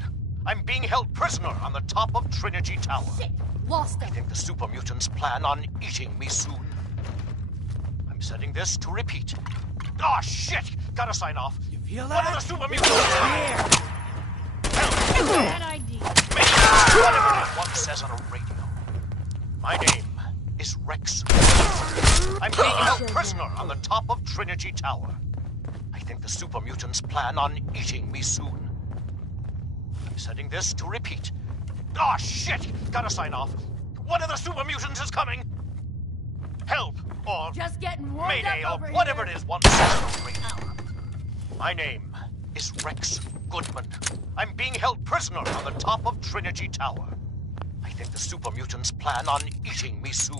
I'm being held prisoner on the top of Trinity Tower. Shit, lost I him. think the super mutants plan on eating me soon. I'm setting this to repeat. Oh shit! Gotta sign off. You feel One of the that? super mutants. Help! Bad idea. Mayday, whatever it is one says on a radio. My name is Rex. I'm being held prisoner on the top of Trinity Tower. I think the super mutants plan on eating me soon. I'm setting this to repeat. Oh shit! Gotta sign off. One of the super mutants is coming! Help! Or Just getting warmed Mayday, up or over whatever here. it is one says on the radio. My name is Rex Goodman. I'm being held prisoner on the top of Trinity Tower. I think the super mutants plan on eating me soon.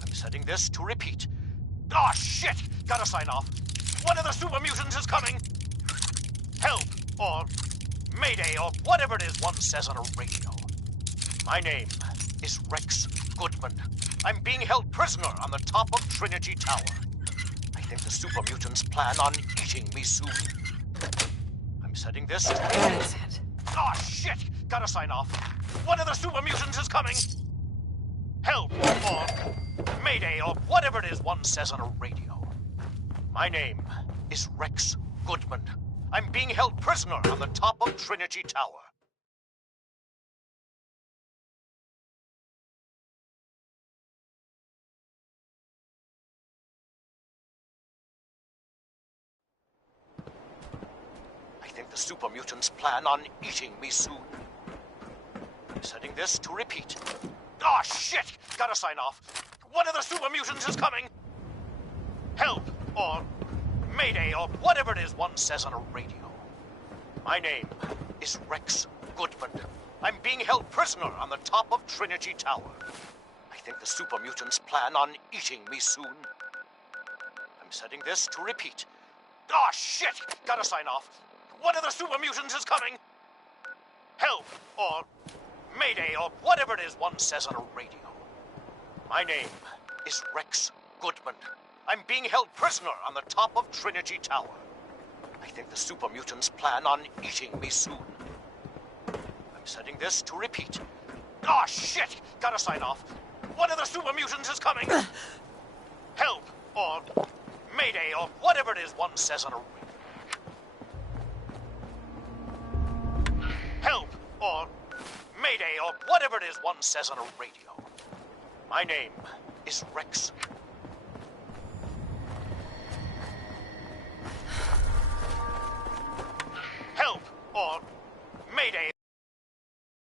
I'm setting this to repeat. Ah, shit! Gotta sign off. One of the super mutants is coming! Help! Or Mayday, or whatever it is one says on a radio. My name is Rex Goodman. I'm being held prisoner on the top of Trinity Tower. I think the super mutants plan on eating me soon. I'm setting this to repeat. Ah, shit! Gotta sign off. One of the super mutants is coming! Help! Or Mayday, or whatever it is one says on a radio. My name is Rex Goodman. I'm being held prisoner on the top of Trinity Tower. I think the super mutants plan on eating me soon. I'm setting this to repeat. Ah, shit! Gotta sign off. One of the super mutants is coming! Help! Or Mayday, or whatever it is one says on a radio. My name is Rex Goodman. I'm being held prisoner on the top of Trinity Tower. I think the super mutants plan on eating me soon. I'm setting this to repeat. Ah, shit! Gotta sign off. One of the super mutants is coming! Help! Or Mayday, or whatever it is one says on a radio. My name is Rex Goodman. I'm being held prisoner on the top of Trinity Tower. I think the super mutants plan on eating me soon. I'm setting this to repeat. Ah, shit! Gotta sign off. One of the super mutants is coming! Help! Or Mayday, or whatever it is one says on a radio. Help! Or Mayday, or whatever it is one says on a radio. My name is Rex. Help! Or Mayday.